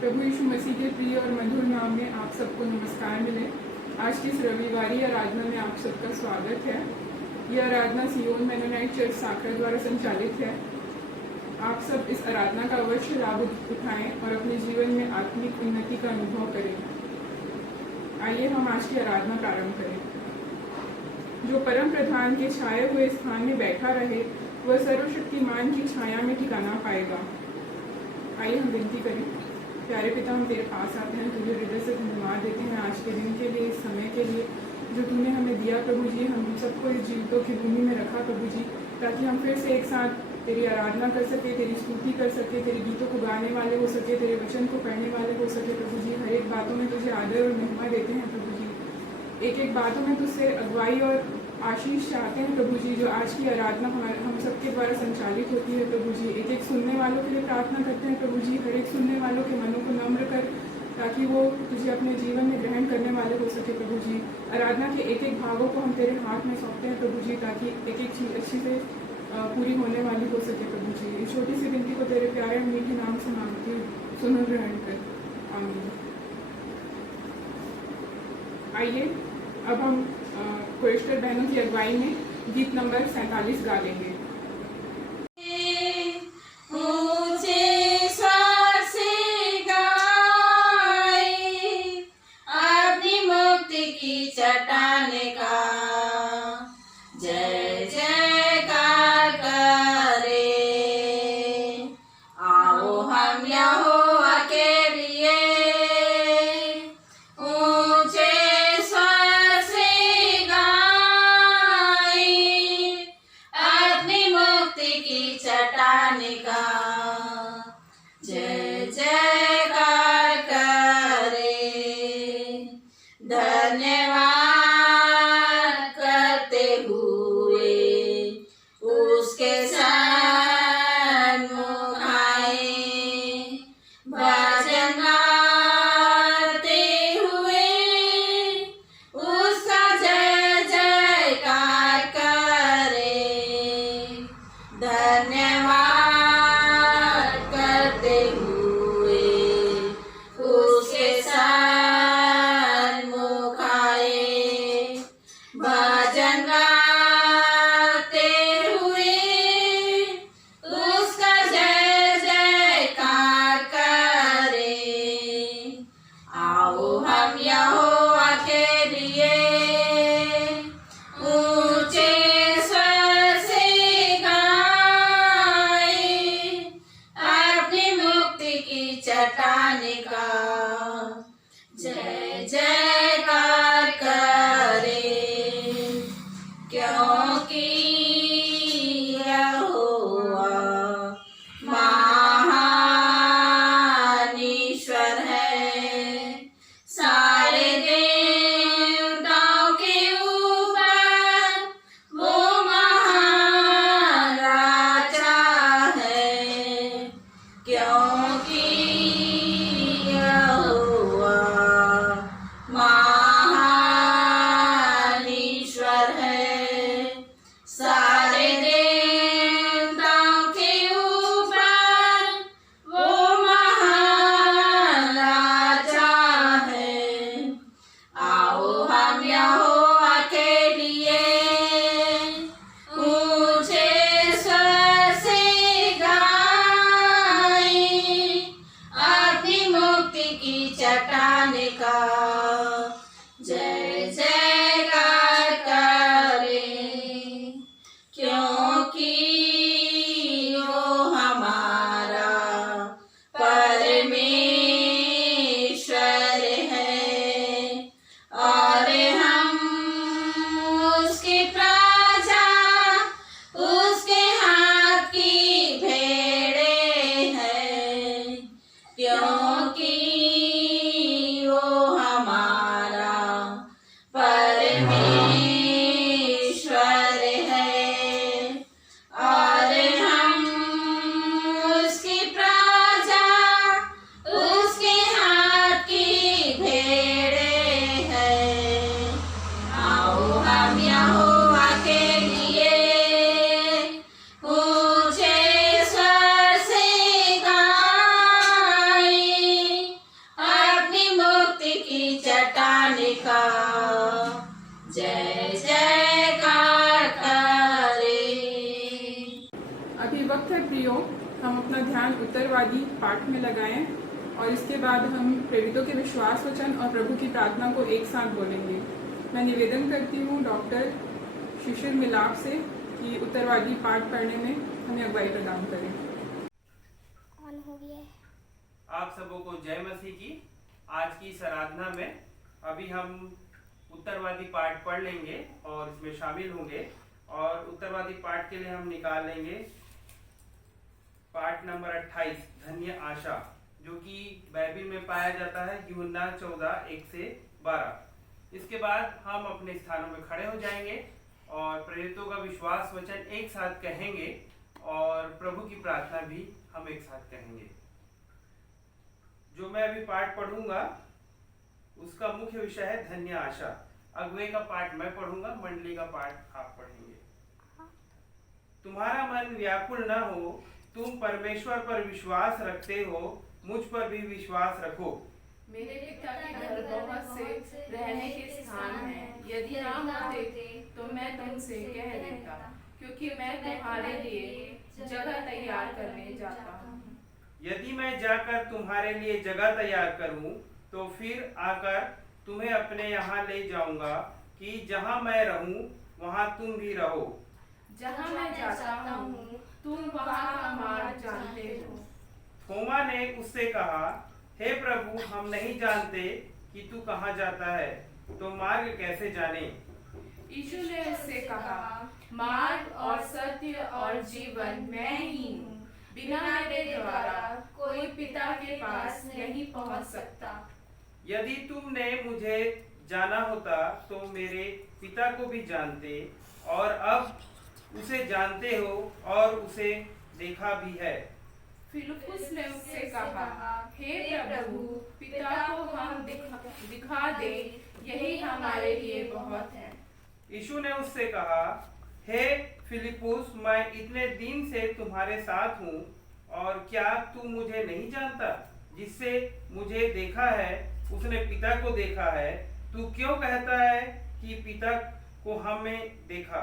प्रभु यीशु मसीह के प्रिय और मधुर नाम में आप सबको नमस्कार मिले। आज की इस रविवारी आराधना में आप सबका स्वागत है। यह आराधना सियोन मेनोनाइट चर्च साकरा द्वारा संचालित है। आप सब इस आराधना का अवश्य लाभ उठाएं और अपने जीवन में आत्मिक उन्नति का अनुभव करें। आइए हम आज की आराधना प्रारंभ करें। जो परम प्रधान के छाए हुए स्थान में बैठा रहे वह सर्वशक्तिमान की छाया में ठिकाना पाएगा। आइए हम विनती करें। प्यारे पिता, हम तेरे पास आते हैं, तुझे हृदय से धन्यवाद देते हैं आज के दिन के लिए, इस समय के लिए जो तूने हमें दिया प्रभु जी। हम सबको इस जीवितों की भूमि में रखा प्रभु जी, ताकि हम फिर से एक साथ तेरी आराधना कर सके, तेरी स्तुति कर सके, तेरे गीतों को गाने वाले हो सके, तेरे वचन को पढ़ने वाले हो सके प्रभु जी। हर एक बातों में तुझे आदर और महिमा देते हैं प्रभु जी। एक एक बातों में तुझसे अगुवाई और आशीष चाहते हैं प्रभु जी। जो आज की आराधना हम सबके द्वारा संचालित होती है प्रभु जी, एक एक सुनने वालों के लिए प्रार्थना करते हैं प्रभु जी। हर एक सुनने वालों के मनों को नम्र कर, ताकि वो तुझे अपने जीवन में ग्रहण करने वाले हो सके प्रभु जी। आराधना के एक एक भागों को हम तेरे हाथ में सौंपते हैं प्रभु जी, ताकि एक एक चीज़ अच्छी से पूरी होने वाली हो सके प्रभु जी। इस छोटी सी विनती को तेरे प्यारे मीठे नाम से मांगती हूँ, सुनो ग्रहण कर, आमीन। आइए अब हम कोरिस्टर बहनों की अगुवाई में गीत नंबर 47 गा लेंगे। चट्टान का जय जयकार करे, आओ हम यहोवा के लिए ऊंचे स्वर से गाएं, अपनी मुक्ति की चट्टान का जय जयकार करे। धन्यवाद करते हुए उसके सन्मुख आए, भजन गाते हुए उसका जय जयकार करे। धन्यवाद करते हुए उसके भजन गाते हुए उसका जय जयकार करे। आओ हम यहोवा के लिए ऊंचे स्वर से गाएं, अपनी मुक्ति की चट्टान का जय जयकार करे। क्योंकि यहोवा महान ईश्वर है, सारे देवताओं के ऊपर वो महान राजा है। क्योंकि यहोवा सारे देवताओं के ऊपर वो महान राजा है। आओ हम यहोवा के लिए ऊंचे स्वर से गाएं, अपनी मुक्ति की चट्टान का जय जयकार करे। क्योंकि वो हमारा परमेश्वर है और हम उसकी प्रजा, उसके हाथ की भेड़ें हैं। क्योंकि वो हमारा परमेश्वर है और हम उसकी प्रजा, उसके हाथ की भेड़ें हैं। आओ हम यहोवा के लिए ऊंचे स्वर से गाएं, उत्तरवादी पाठ में लगाएं और इसके बाद हम प्रेरितों के विश्वास वचन और प्रभु की प्रार्थना को एक साथ बोलेंगे। मैं निवेदन करती हूँ डॉक्टर शिशिर मिलाप से कि उत्तरवादी पाठ पढ़ने में हमें अगुवाई प्रदान करें। ऑन हो गया है। आप सबों को जय मसीह की। आज की इस आराधना में अभी हम उत्तरवादी पाठ पढ़ लेंगे और इसमें शामिल होंगे और उत्तरवादी पाठ के लिए हम निकाल लेंगे पाठ नंबर 28 धन्य आशा, जो कि बाइबिल में पाया जाता है यूहन्ना 14:1-12। इसके बाद हम अपने स्थानों में खड़े हो जाएंगे और प्रेरितों का विश्वास वचन एक साथ कहेंगे और प्रभु की प्रार्थना भी हम एक साथ कहेंगे। जो मैं अभी पाठ पढ़ूंगा उसका मुख्य विषय है धन्य आशा। अगुवे का पाठ मैं पढ़ूंगा, मंडली का पाठ आप पढ़ेंगे। तुम्हारा मन व्याकुल न हो, तुम परमेश्वर पर विश्वास रखते हो, मुझ पर भी विश्वास रखो। मेरे पिता के घर बहुत से रहने के स्थान हैं। यदि ना होते तो मैं तुमसे कह देता, क्योंकि मैं तुम्हारे लिए जगह तैयार करने जाता हूँ। यदि मैं जाकर तुम्हारे लिए जगह तैयार करूं, तो फिर आकर तुम्हें अपने यहाँ ले जाऊंगा कि जहाँ मैं रहूं वहाँ तुम भी रहो। जहाँ मैं जाता हूँ तुम वहाँ का मार्ग जानते हो। थोमा ने उससे कहा, हे प्रभु, हम नहीं जानते कि तू कहाँ जाता है, तो मार्ग कैसे जाने? यीशु ने उससे कहा, मार्ग और सत्य और जीवन मैं ही हूँ। बिना मेरे द्वारा कोई पिता के पास नहीं पहुँच सकता। यदि तुमने मुझे जाना होता तो मेरे पिता को भी जानते, और अब उसे जानते हो और उसे देखा भी है। फिलिप्पुस ने उससे कहा, हे प्रभु, पिता को हम दिखा दे, यही हमारे लिए बहुत है। यीशु ने उससे कहा, हे फिलिप्पुस, मैं इतने दिन से तुम्हारे साथ हूँ और क्या तू मुझे नहीं जानता? जिससे मुझे देखा है उसने पिता को देखा है। तू क्यों कहता है कि पिता को हमें देखा?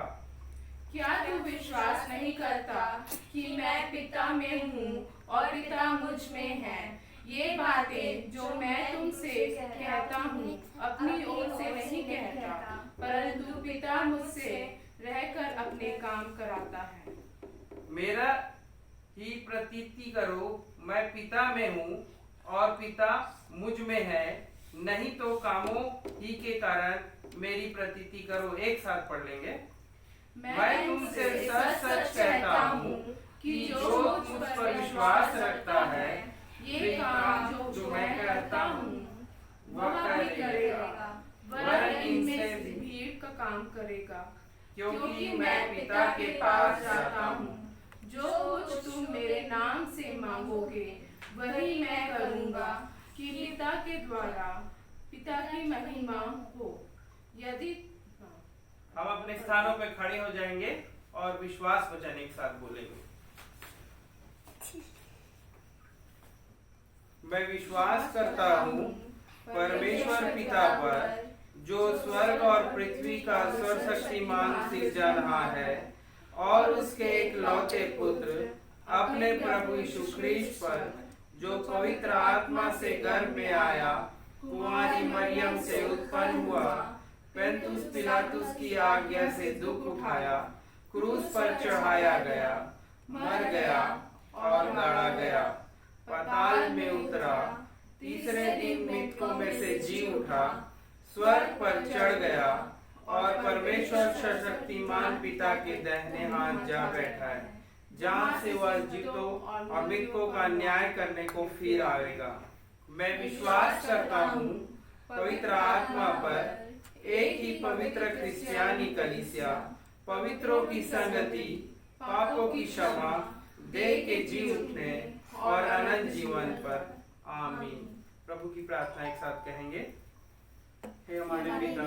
क्या तू विश्वास नहीं करता कि मैं पिता में हूँ और पिता मुझ में है? ये बातें जो मैं तुमसे कहता हूँ अपनी ओर से नहीं कहता, परंतु पिता मुझसे रहकर अपने काम कराता है। मेरा ही प्रतीति करो, मैं पिता में हूँ और पिता मुझ में है, नहीं तो कामों ही के कारण मेरी प्रतीति करो। एक साथ पढ़ लेंगे। मैं तुमसे सच सच कहता हूँ कि जो मुझ पर विश्वास रखता है, ये काम जो मैं करता हूँ वह करेगा, वरन इनमें भीड़ का काम करेगा, क्योंकि मैं पिता के पास जाता हूँ। जो कुछ तुम मेरे नाम से मांगोगे वही मैं करूँगा, कि पिता के द्वारा पिता की महिमा हो। यदि हम अपने स्थानों पे खड़े हो जाएंगे और विश्वास वचन एक साथ बोलेंगे। मैं विश्वास करता हूँ परमेश्वर पिता पर, जो स्वर्ग और पृथ्वी का सर्वशक्तिमान सिरजनहार है, और उसके एकलौते पुत्र अपने प्रभु यीशु ख्रीस्त पर, जो पवित्र आत्मा से गर्भ में आया, कुंवारी मरियम से उत्पन्न हुआ, पेंतुस पिलातुस की आज्ञा से दुख उठाया, क्रूस पर चढ़ाया गया, मर गया और गाड़ा गया, पाताल में उतरा, तीसरे दिन मृतकों में से जी उठा, स्वर्ग पर चढ़ गया और परमेश्वर सर्वशक्तिमान पिता के दाहिने हाथ जा बैठा है, जहाँ से वह जीवों और मृतकों का न्याय करने को फिर आएगा। मैं विश्वास करता हूँ पवित्र आत्मा पर, एक ही पवित्र क्रिस्टियानी कलीसिया, पवित्रों की संगति, पापों की क्षमा, देह के जी उठने और अनंत जीवन पर। आमीन। प्रभु की प्रार्थना एक साथ कहेंगे। हे हमारे पिता,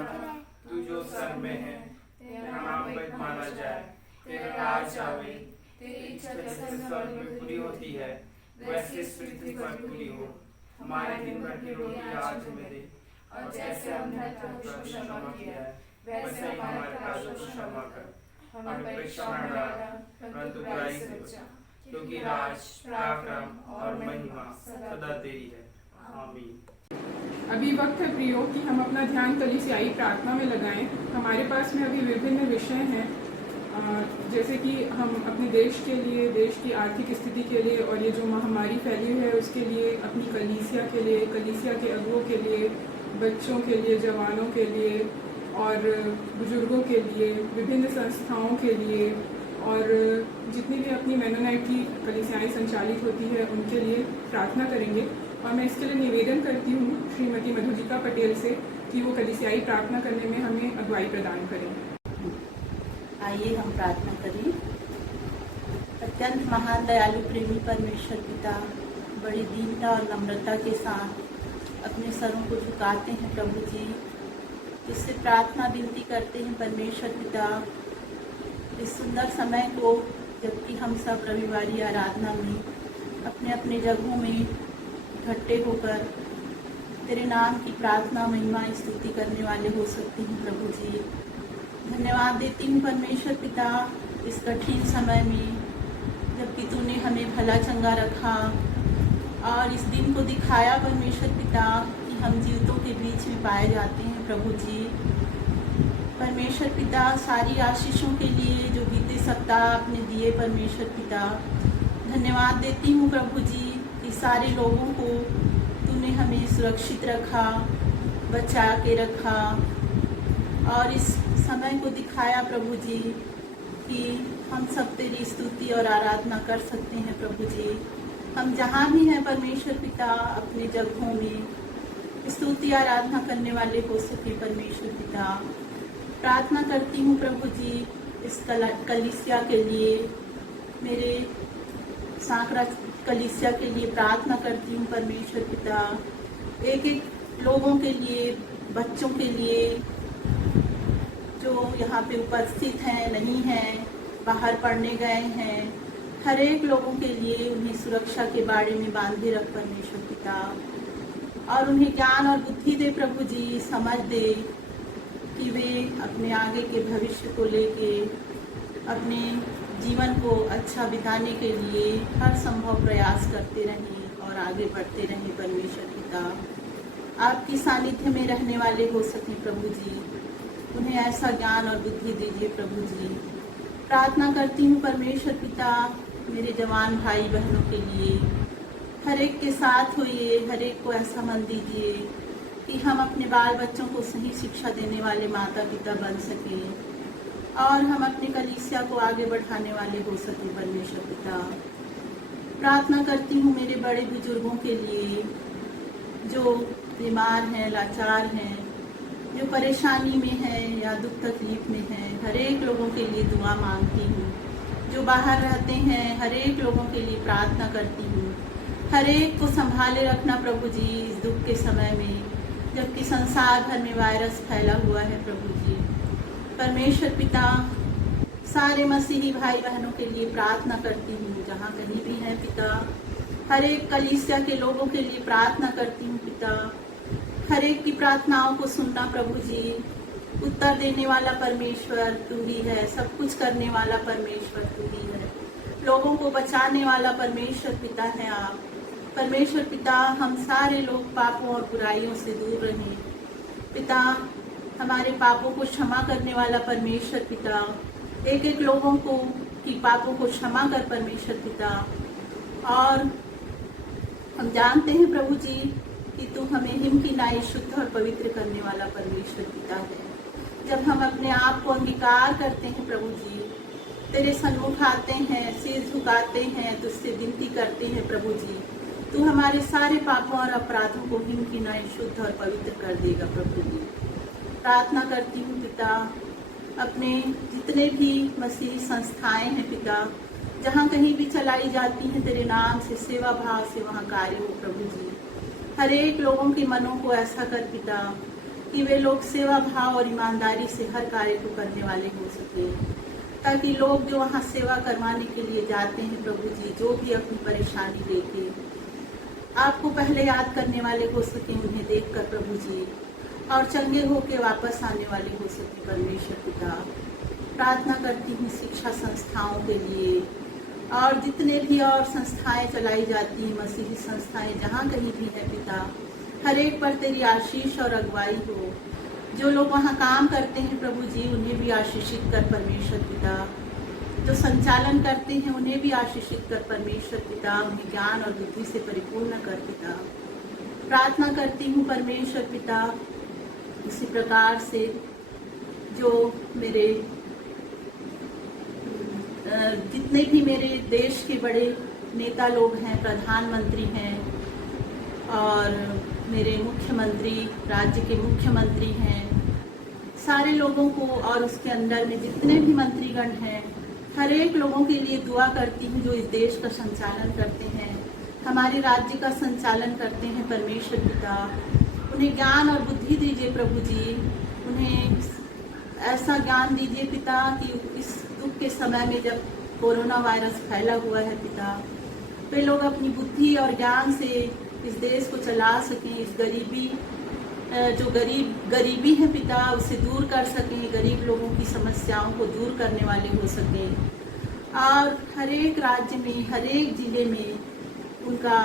तू जो स्वर्ग में है, तेरा नाम पवित्र माना जाए, तेरा राज आवे, तेरी इच्छा जैसे स्वर्ग में पूरी होती है वैसे इस पृथ्वी पर पूरी हो। हमारे दिन भर की रोटी आज हमें दे, और जैसे हमने अपराधियों को क्षमा किया है, वैसे हमारे अपराधों को क्षमा कर। हमें परीक्षा में न डाल, परंतु बुराई से बचा, क्योंकि राज, पराक्रम और महिमा सदा तेरी है। आमीन। अभी वक्त है प्रियो कि हम अपना ध्यान कलीसियाई प्रार्थना में लगाएं। हमारे पास में अभी विभिन्न विषय हैं, जैसे कि हम अपने देश के लिए, देश की आर्थिक स्थिति के लिए और ये जो महामारी फैली है उसके लिए, अपनी कलीसिया के लिए, कलीसिया के अगुओं के लिए, बच्चों के लिए, जवानों के लिए और बुजुर्गों के लिए, विभिन्न संस्थाओं के लिए और जितनी भी अपनी मेनोनाइट की कलीसियाएँ संचालित होती है उनके लिए प्रार्थना करेंगे। और मैं इसके लिए निवेदन करती हूँ श्रीमती मधुजिका पटेल से कि वो कलीसियाई प्रार्थना करने में हमें अगुवाई प्रदान करें। आइए हम प्रार्थना करें। अत्यंत महान दयालु प्रेमी परमेश्वर पिता, बड़ी दीनता और नम्रता के साथ अपने सरों को झुकाते हैं प्रभु जी, इससे प्रार्थना विनती करते हैं परमेश्वर पिता, इस सुंदर समय को जबकि हम सब रविवारी आराधना में अपने अपने जगहों में इकट्ठे होकर तेरे नाम की प्रार्थना, महिमा, स्तुति करने वाले हो सकते हैं प्रभु जी। धन्यवाद देती हूँ परमेश्वर पिता, इस कठिन समय में जबकि तूने हमें भला चंगा रखा और इस दिन को दिखाया परमेश्वर पिता कि हम जीवितों के बीच में पाए जाते हैं प्रभु जी। परमेश्वर पिता, सारी आशीषों के लिए जो बीते सप्ताह आपने दिए परमेश्वर पिता, धन्यवाद देती हूँ प्रभु जी कि सारे लोगों को तूने हमें सुरक्षित रखा, बचा के रखा और इस समय को दिखाया प्रभु जी कि हम सब तेरी स्तुति और आराधना कर सकते हैं प्रभु जी। हम जहाँ भी हैं परमेश्वर पिता, अपने जगहों में स्तुति आराधना करने वाले हो सके परमेश्वर पिता। प्रार्थना करती हूँ प्रभु जी इस कलीसिया के लिए, मेरे सांकरा कलीसिया के लिए प्रार्थना करती हूँ परमेश्वर पिता, एक एक लोगों के लिए, बच्चों के लिए जो यहाँ पे उपस्थित हैं, नहीं हैं, बाहर पढ़ने गए हैं, हर एक लोगों के लिए उन्हें सुरक्षा के बारे में बांधे रख परमेश्वर पिता और उन्हें ज्ञान और बुद्धि दे प्रभु जी, समझ दे कि वे अपने आगे के भविष्य को लेके अपने जीवन को अच्छा बिताने के लिए हर संभव प्रयास करते रहें और आगे बढ़ते रहें परमेश्वर पिता। आपकी सानिध्य में रहने वाले हो सके प्रभु जी, उन्हें ऐसा ज्ञान और बुद्धि दीजिए प्रभु जी। प्रार्थना करती हूँ परमेश्वर पिता मेरे जवान भाई बहनों के लिए, हर एक के साथ होइए, हर एक को ऐसा मन दीजिए कि हम अपने बाल बच्चों को सही शिक्षा देने वाले माता पिता बन सकें और हम अपने कलीसिया को आगे बढ़ाने वाले हो सकें परमेश्वर पिता। प्रार्थना करती हूँ मेरे बड़े बुजुर्गों के लिए जो बीमार हैं, लाचार हैं, जो परेशानी में है या दुख तकलीफ में है, हर एक लोगों के लिए दुआ मांगती हूँ। जो बाहर रहते हैं हर एक लोगों के लिए प्रार्थना करती हूँ। हर एक को संभाले रखना प्रभु जी इस दुख के समय में, जबकि संसार भर में वायरस फैला हुआ है प्रभु जी। परमेश्वर पिता, सारे मसीही भाई बहनों के लिए प्रार्थना करती हूँ जहाँ कहीं भी हैं पिता। हर एक कलीसिया के लोगों के लिए प्रार्थना करती हूँ पिता। हर एक की प्रार्थनाओं को सुनना प्रभु जी। उत्तर देने वाला परमेश्वर तू ही है, सब कुछ करने वाला परमेश्वर तू ही है, लोगों को बचाने वाला परमेश्वर पिता है आप। परमेश्वर पिता, हम सारे लोग पापों और बुराइयों से दूर रहें पिता। हमारे पापों को क्षमा करने वाला परमेश्वर पिता, एक एक लोगों को की पापों को क्षमा कर परमेश्वर पिता। और हम जानते हैं प्रभु जी कि तू हमें हिम की नाई शुद्ध और पवित्र करने वाला परमेश्वर पिता है। जब हम अपने आप को अंगीकार करते हैं प्रभु जी, तेरे सन्मुख आते हैं, सिर झुकाते हैं, तुझसे विनती करते हैं प्रभु जी, तू हमारे सारे पापों और अपराधों को हिम की नाई शुद्ध और पवित्र कर देगा प्रभु जी। प्रार्थना करती हूँ पिता, अपने जितने भी मसीही संस्थाएं हैं पिता, जहाँ कहीं भी चलाई जाती हैं तेरे नाम से, सेवा भाव से वहाँ कार्य हो प्रभु जी। हर एक लोगों के मनों को ऐसा कर पिता कि वे लोग सेवा भाव और ईमानदारी से हर कार्य को करने वाले हो सके, ताकि लोग जो वहाँ सेवा करवाने के लिए जाते हैं प्रभु जी, जो भी अपनी परेशानी लेके आपको पहले याद करने वाले हो सके, उन्हें देखकर प्रभु जी, और चंगे होके वापस आने वाले हो सके परमेश्वर पिता। प्रार्थना करती हूँ शिक्षा संस्थाओं के लिए, और जितने भी और संस्थाएं चलाई जाती हैं, मसीही संस्थाएं जहाँ कहीं भी है पिता, हर एक पर तेरी आशीष और अगुवाई हो। जो लोग वहाँ काम करते हैं प्रभु जी, उन्हें भी आशीषित कर परमेश्वर पिता। जो संचालन करते हैं उन्हें भी आशीषित कर परमेश्वर पिता। उन्हें ज्ञान और बुद्धि से परिपूर्ण कर पिता। प्रार्थना करती हूँ परमेश्वर पिता, इसी प्रकार से जो मेरे जितने भी मेरे देश के बड़े नेता लोग हैं, प्रधानमंत्री हैं और मेरे मुख्यमंत्री, राज्य के मुख्यमंत्री हैं, सारे लोगों को और उसके अंदर में जितने भी मंत्रीगण हैं, हर एक लोगों के लिए दुआ करती हूँ जो इस देश का संचालन करते हैं, हमारे राज्य का संचालन करते हैं परमेश्वर पिता। उन्हें ज्ञान और बुद्धि दीजिए प्रभु जी। उन्हें ऐसा ज्ञान दीजिए पिता कि इस दुख के समय में जब कोरोना वायरस फैला हुआ है पिता, वे लोग अपनी बुद्धि और ज्ञान से इस देश को चला सकें। इस जो गरीबी है पिता, उसे दूर कर सकें। गरीब लोगों की समस्याओं को दूर करने वाले हो सकें और हर एक राज्य में, हर एक जिले में उनका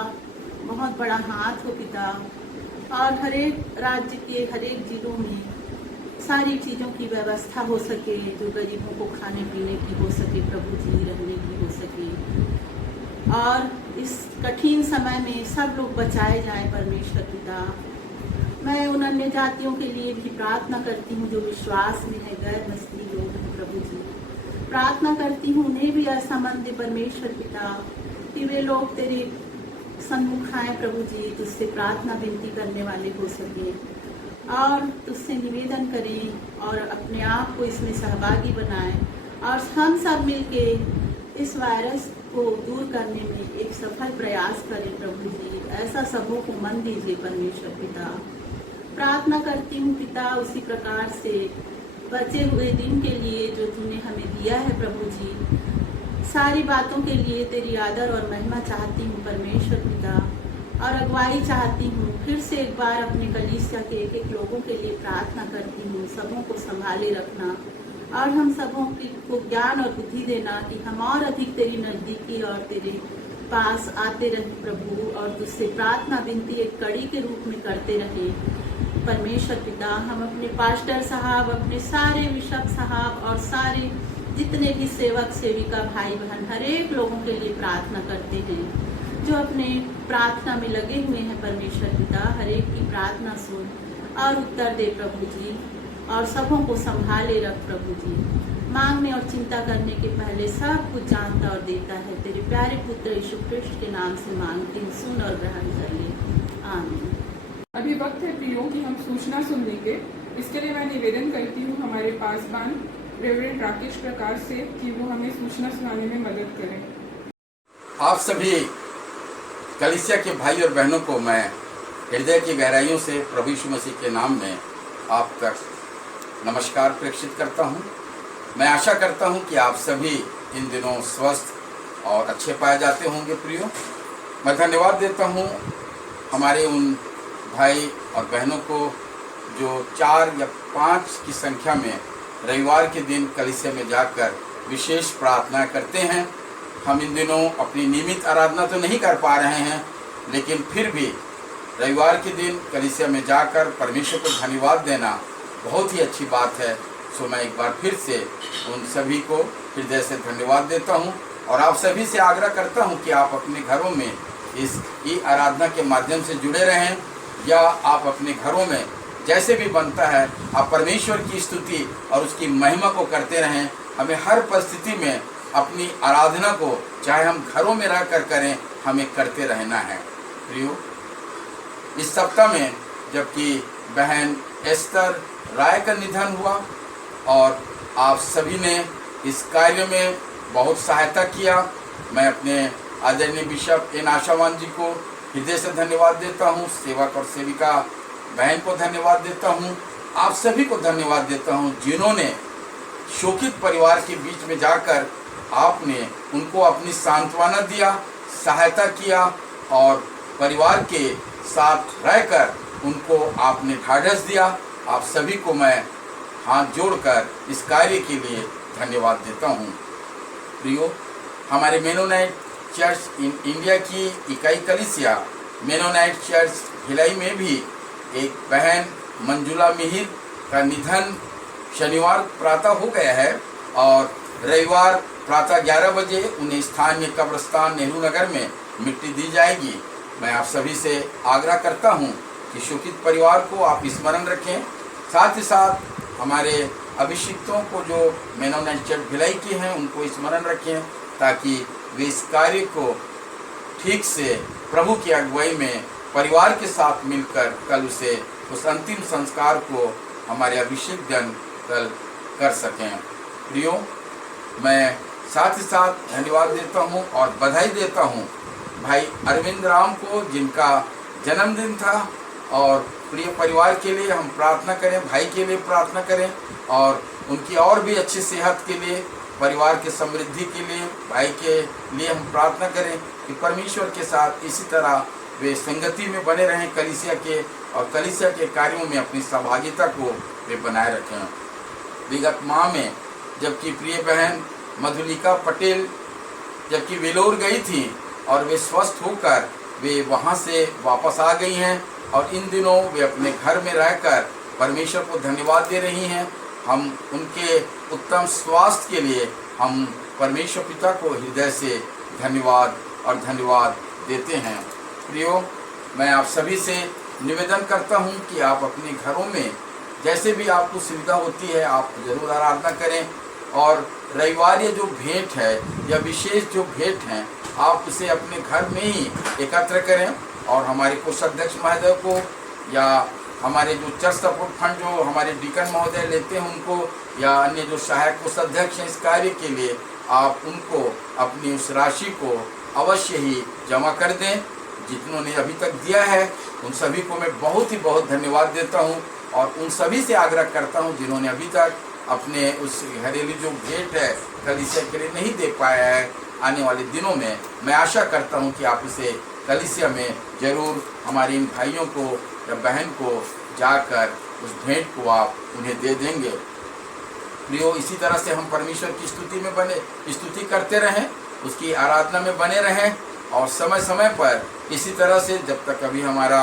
बहुत बड़ा हाथ हो पिता। और हर एक राज्य के हर एक जिलों में सारी चीज़ों की व्यवस्था हो सके, जो गरीबों को खाने पीने की हो सके प्रभु जी, रहने की हो सके। और इस कठिन समय में सब लोग बचाए जाएं परमेश्वर पिता। मैं उन अन्य जातियों के लिए भी प्रार्थना करती हूँ जो विश्वास में है, गैर मसीही लोग हैं प्रभु जी। प्रार्थना करती हूँ उन्हें भी ऐसा मन दे परमेश्वर पिता कि वे लोग तेरे सन्मुख आए प्रभु जी, तुझसे प्रार्थना विनती करने वाले हो सके और तुझसे निवेदन करें और अपने आप को इसमें सहभागी बनाएं और हम सब मिलके इस वायरस को दूर करने में एक सफल प्रयास करें प्रभु जी। ऐसा सबों को मन दीजिए परमेश्वर पिता। प्रार्थना करती हूँ पिता उसी प्रकार से बचे हुए दिन के लिए जो तूने हमें दिया है प्रभु जी। सारी बातों के लिए तेरी आदर और महिमा चाहती हूँ परमेश्वर पिता और अगुवाई चाहती हूँ। फिर से एक बार अपने कलीसिया के एक एक लोगों के लिए प्रार्थना करती हूँ, सबों को संभाले रखना और हम सबों को ज्ञान और बुद्धि देना कि हम और अधिक तेरी नज़दीकी और तेरे पास आते रहे प्रभु और तुझसे प्रार्थना विनती एक कड़ी के रूप में करते रहे परमेश्वर पिता। हम अपने पास्टर साहब, अपने सारे बिशप साहब और सारे जितने भी सेवक सेविका भाई बहन हर एक लोगों के लिए प्रार्थना करते हैं जो अपने प्रार्थना में लगे हुए हैं परमेश्वर पिता। हर एक की प्रार्थना सुन और उत्तर दे प्रभु जी और सबों को संभाले रख प्रभु जी। मांगने और चिंता करने के पहले सब कुछ जानता और देता है। तेरे प्यारे पुत्र यीशु कृष्ण के नाम से मांगती हूँ, सुन और ग्रहण कर ले, आमीन। अभी वक्त है प्रियो कि हम सूचना सुन लेंगे। इसके लिए मैं निवेदन करती हूँ हमारे पासवान रेवरेंड राकेश प्रकाश से कि वो हमें सूचना सुनाने में मदद करें। आप सभी कलीसिया के भाई और बहनों को मैं हृदय की गहराइयों से प्रभु यीशु मसीह के नाम में आप तक नमस्कार प्रेषित करता हूं। मैं आशा करता हूं कि आप सभी इन दिनों स्वस्थ और अच्छे पाए जाते होंगे। प्रियो, मैं धन्यवाद देता हूं हमारे उन भाई और बहनों को जो 4 या 5 की संख्या में रविवार के दिन कलीसिया में जाकर विशेष प्रार्थना करते हैं। हम इन दिनों अपनी नियमित आराधना तो नहीं कर पा रहे हैं, लेकिन फिर भी रविवार के दिन कलीसिया में जाकर परमेश्वर को धन्यवाद देना बहुत ही अच्छी बात है। सो मैं एक बार फिर से उन सभी को हृदय से धन्यवाद देता हूं और आप सभी से आग्रह करता हूं कि आप अपने घरों में इस ई आराधना के माध्यम से जुड़े रहें या आप अपने घरों में जैसे भी बनता है आप परमेश्वर की स्तुति और उसकी महिमा को करते रहें। हमें हर परिस्थिति में अपनी आराधना को चाहे हम घरों में रह कर करें, हमें करते रहना है। प्रियो, इस सप्ताह में जबकि बहन एस्तर राय का निधन हुआ और आप सभी ने इस कार्य में बहुत सहायता किया, मैं अपने आदरणीय बिशप एन आशावान जी को हृदय से धन्यवाद देता हूँ। सेवक और सेविका बहन को धन्यवाद देता हूँ। आप सभी को धन्यवाद देता हूँ जिन्होंने शोकित परिवार के बीच में जाकर आपने उनको अपनी सांत्वना दिया, सहायता किया और परिवार के साथ रहकर उनको आपने ढाढ़स दिया। आप सभी को मैं हाथ जोड़कर इस कार्य के लिए धन्यवाद देता हूँ। प्रियो, हमारे मेनोनाइट चर्च इंडिया की इकाई कलीसिया मेनोनाइट चर्च भिलाई में भी एक बहन मंजुला मिहिर का निधन शनिवार प्रातः हो गया है और रविवार प्रातः 11 बजे उन्हें स्थानीय कब्रिस्तान नेहरू नगर में मिट्टी दी जाएगी। मैं आप सभी से आग्रह करता हूं कि शोकित परिवार को आप स्मरण रखें, साथ ही साथ हमारे अभिषिक्तों को जो मेनोनाइट चर्च भिलाई के हैं उनको स्मरण रखें, ताकि वे इस कार्य को ठीक से प्रभु की अगुवाई में परिवार के साथ मिलकर कल उस अंतिम संस्कार को हमारे अभिषेक जन कल कर सकें। प्रियो, मैं साथ ही साथ धन्यवाद देता हूं और बधाई देता हूं भाई अरविंद राम को, जिनका जन्मदिन था, और प्रिय परिवार के लिए हम प्रार्थना करें, भाई के लिए प्रार्थना करें और उनकी और भी अच्छी सेहत के लिए, परिवार के समृद्धि के लिए, भाई के लिए हम प्रार्थना करें कि परमेश्वर के साथ इसी तरह वे संगति में बने रहें कलीसिया के, और कलीसिया के कार्यों में अपनी सहभागिता को वे बनाए रखें। विगत माह में जबकि प्रिय बहन मधुलिका पटेल जबकि वेलोर गई थी और वे स्वस्थ होकर वे वहां से वापस आ गई हैं और इन दिनों वे अपने घर में रहकर परमेश्वर को धन्यवाद दे रही हैं। हम उनके उत्तम स्वास्थ्य के लिए हम परमेश्वर पिता को हृदय से धन्यवाद देते हैं। प्रियो, मैं आप सभी से निवेदन करता हूं कि आप अपने घरों में जैसे भी आपको सुविधा होती है आप जरूर आराधना करें, और रविवार ये जो भेंट है या विशेष जो भेंट हैं आप उसे अपने घर में ही एकत्र करें, और हमारे कोषाध्यक्ष महोदय को या हमारे जो चर्च सपोर्ट फंड जो हमारे डीकन महोदय लेते हैं उनको, या अन्य जो सहायक कोषाध्यक्ष हैं इस कार्य के लिए, आप उनको अपनी उस राशि को अवश्य ही जमा कर दें। जितनों ने अभी तक दिया है उन सभी को मैं बहुत धन्यवाद देता हूं, और उन सभी से आग्रह करता हूं जिन्होंने अभी तक अपने उस घरेलू जो भेंट है कलीसिया के लिए नहीं दे पाया है, आने वाले दिनों में मैं आशा करता हूं कि आप इसे कलीसिया में जरूर हमारे इन भाइयों को या बहन को जाकर उस भेंट को आप उन्हें दे देंगे। प्रियो, इसी तरह से हम परमेश्वर की स्तुति करते रहें, उसकी आराधना में बने रहें, और समय समय पर इसी तरह से जब तक अभी हमारा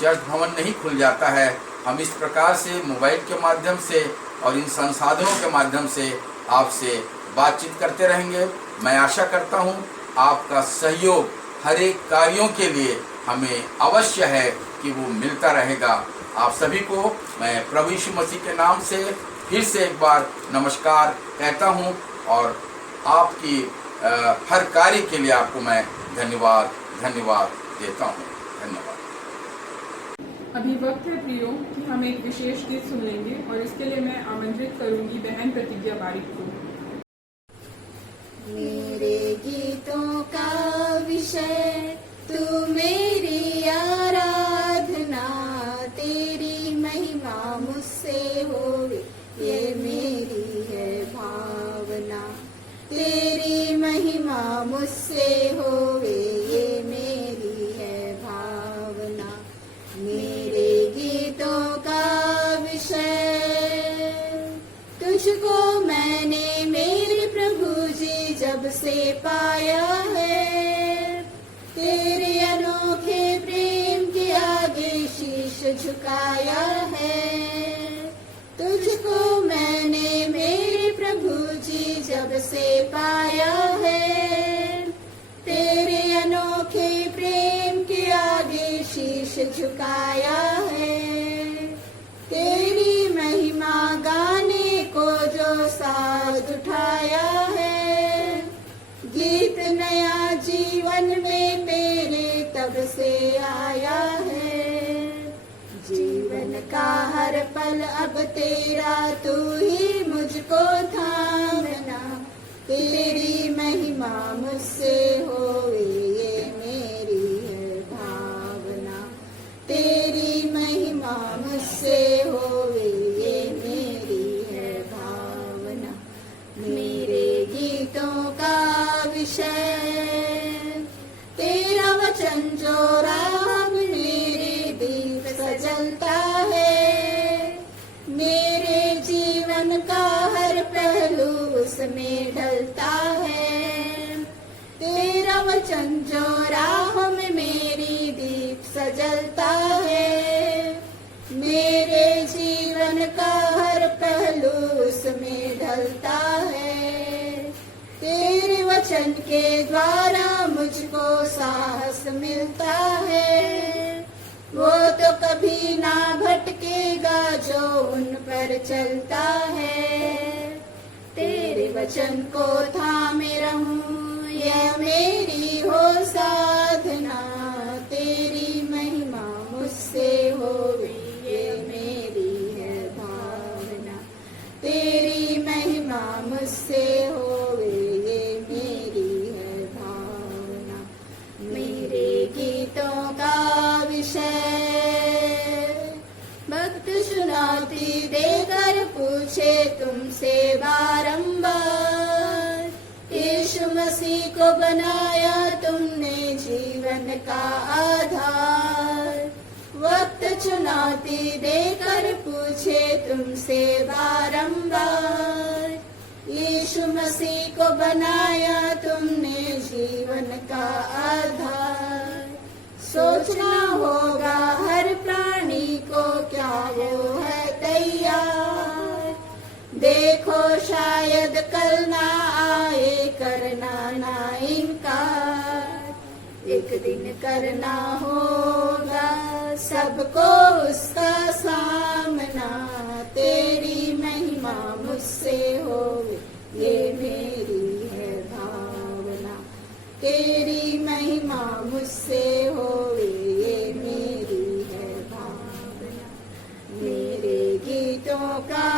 चर्च भवन नहीं खुल जाता है हम इस प्रकार से मोबाइल के माध्यम से और इन संसाधनों के माध्यम से आपसे बातचीत करते रहेंगे। मैं आशा करता हूं आपका सहयोग हर एक कार्यों के लिए हमें अवश्य है कि वो मिलता रहेगा। आप सभी को मैं प्रभु यीशु मसीह के नाम से फिर से एक बार नमस्कार कहता हूं, और आपकी हर कार्य के लिए आपको मैं धन्यवाद देता हूं। धन्यवाद। अभी वक्त है प्रियो कि हम एक विशेष गीत सुन लेंगे, और इसके लिए मैं आमंत्रित करूंगी बहन प्रतिज्ञा बारिक को। मेरे गीतों का विषय तू मेरी आराधना, तेरी महिमा मुझसे होवे ये मेरी है भावना, तेरी महिमा मुझसे होवे ये मेरी है भावना। मेरे गीतों का विषय तुझको मैंने मेरे प्रभु जी जब से पाया है, तेरे अनोखे प्रेम के आगे शीश झुकाया है। तुझको मैंने मेरे प्रभु जी जब से पाया है, तेरे अनोखे प्रेम के आगे शीश झुकाया है। तेरी महिमा गाने को जो साथ उठाया है, गीत नया जीवन में तेरे तब से आया है। जीवन का हर पल अब तेरा, तू ही मुझको थामना, तेरी महिमा मुझसे होवे ये मेरी है भावना, तेरी महिमा मुझसे होवे ये मेरी है भावना। मेरे गीतों का विषय तेरा वचन जो राह मेरे दीप सजलता है, मेरे जीवन का हर पहलू उसमें ढलता है। वचन जो राह में मेरी दीप सजलता है, मेरे जीवन का हर पहलू उसमें ढलता है। तेरे वचन के द्वारा मुझको साहस मिलता है, वो तो कभी ना भटकेगा जो उन पर चलता है। तेरे वचन को थामे रहूं यह मेरी हो साधना, तेरी महिमा मुझसे होवे ये मेरी है भावना, तेरी महिमा मुझसे होवे ये मेरी है भावना। मेरे गीतों का विषय भक्त चुनौती देकर पूछे तुमसे बारंबार, यीशु मसीह को बनाया तुमने जीवन का आधार। वक्त चुनौती देकर पूछे तुमसे बारंबार, यीशु मसीह को बनाया तुमने जीवन का आधार। सोचना होगा हर प्राणी को क्या वो है तैयार, देखो शायद कल ना आए करना ना इनकार। एक दिन करना होगा सबको उसका सामना, तेरी महिमा मुझसे होवे ये मेरी है भावना, तेरी महिमा मुझसे होवे ये मेरी है भावना। मेरे गीतों का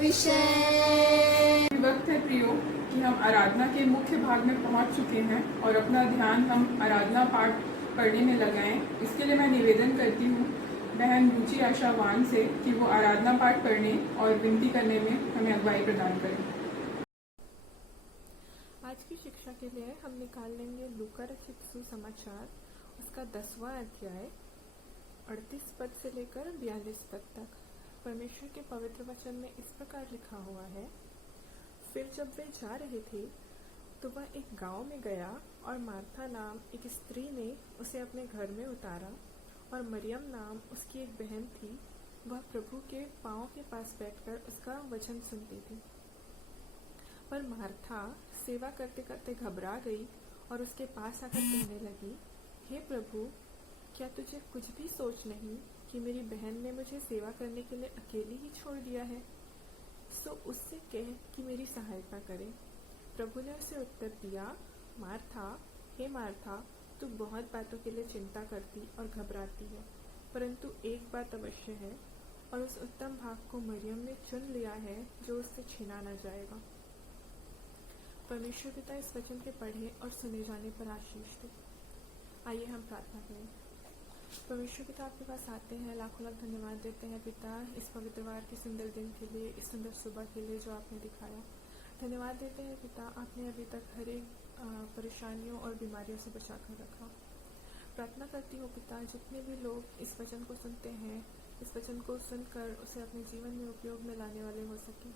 विषय। वक्त है प्रियो कि हम आराधना के मुख्य भाग में पहुंच चुके हैं और अपना ध्यान हम आराधना पाठ पढ़ने में लगाएं। इसके लिए मैं निवेदन करती हूँ बहन रुचि आशावान से कि वो आराधना पाठ पढ़ने और विनती करने में हमें अगुवाई प्रदान करें। आज की शिक्षा के लिए हम निकाल लेंगे लूका रचित सुसमाचार, उसका 10वां अध्याय 38 पद से लेकर 42 पद तक। परमेश्वर के पवित्र वचन में इस प्रकार लिखा हुआ है, फिर जब वे जा रहे थे तो वह एक गांव में गया और मार्था नाम एक स्त्री ने उसे अपने घर में उतारा और मरियम नाम उसकी एक बहन थी, वह प्रभु के पांव के पास बैठकर उसका वचन सुनती थी। पर मार्था सेवा करते करते घबरा गई और उसके पास आकर कहने लगी, हे प्रभु, क्या तुझे कुछ भी सोच नहीं कि मेरी बहन ने मुझे सेवा करने के लिए अकेली ही छोड़ दिया है? सो उससे कह कि मेरी सहायता करे। प्रभु ने उसे उत्तर दिया, मार्था, हे मार्था, तू बहुत बातों के लिए चिंता करती और घबराती है, परंतु एक बात अवश्य है और उस उत्तम भाग को मरियम ने चुन लिया है जो उससे छीना न जाएगा। परमेश्वर पिता इस वचन के पढ़े और सुने जाने पर आशीष दे। आइए हम प्रार्थना करें। परमेश्वर पिता, आपके पास आते हैं, लाखों लाख धन्यवाद देते हैं पिता इस पवित्र वार के सुंदर दिन के लिए, इस सुंदर सुबह के लिए जो आपने दिखाया। धन्यवाद देते हैं पिता, आपने अभी तक हर एक परेशानियों और बीमारियों से बचा कर रखा। प्रार्थना करती हूँ पिता, जितने भी लोग इस वचन को सुनते हैं, इस वचन को सुनकर उसे अपने जीवन में उपयोग में लाने वाले हो सके।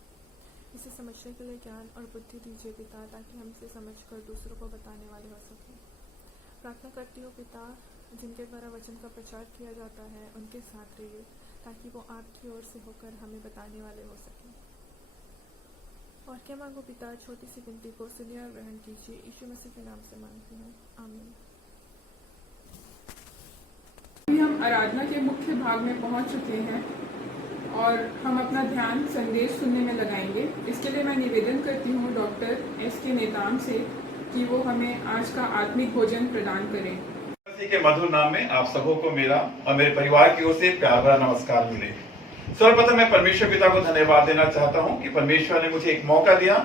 इसे समझने के लिए ज्ञान और बुद्धि दीजिए पिता, ताकि हम इसे समझकर दूसरों को बताने वाले हो सकें। प्रार्थना करती हूँ पिता, जिनके द्वारा वचन का प्रचार किया जाता है उनके साथ रहिए, ताकि वो आपकी ओर से होकर हमें बताने वाले हो सकें। और क्या मांगो पिता, छोटी सी विनती को सुनिए और ग्रहण कीजिए। यीशु मसीह के नाम से मांगती हूँ, आमीन। अभी हम आराधना के मुख्य भाग में पहुंच चुके हैं और हम अपना ध्यान संदेश सुनने में लगाएंगे। इसके लिए मैं निवेदन करती हूँ डॉक्टर एस.के. नेताम से कि वो हमें आज का आत्मिक भोजन प्रदान करें। मसीह के मधुर नाम में आप सबों को मेरा और मेरे परिवार की ओर से प्यार भरा नमस्कार मिले। सर्वप्रथम मैं परमेश्वर पिता को धन्यवाद देना चाहता हूं कि परमेश्वर ने मुझे एक मौका दिया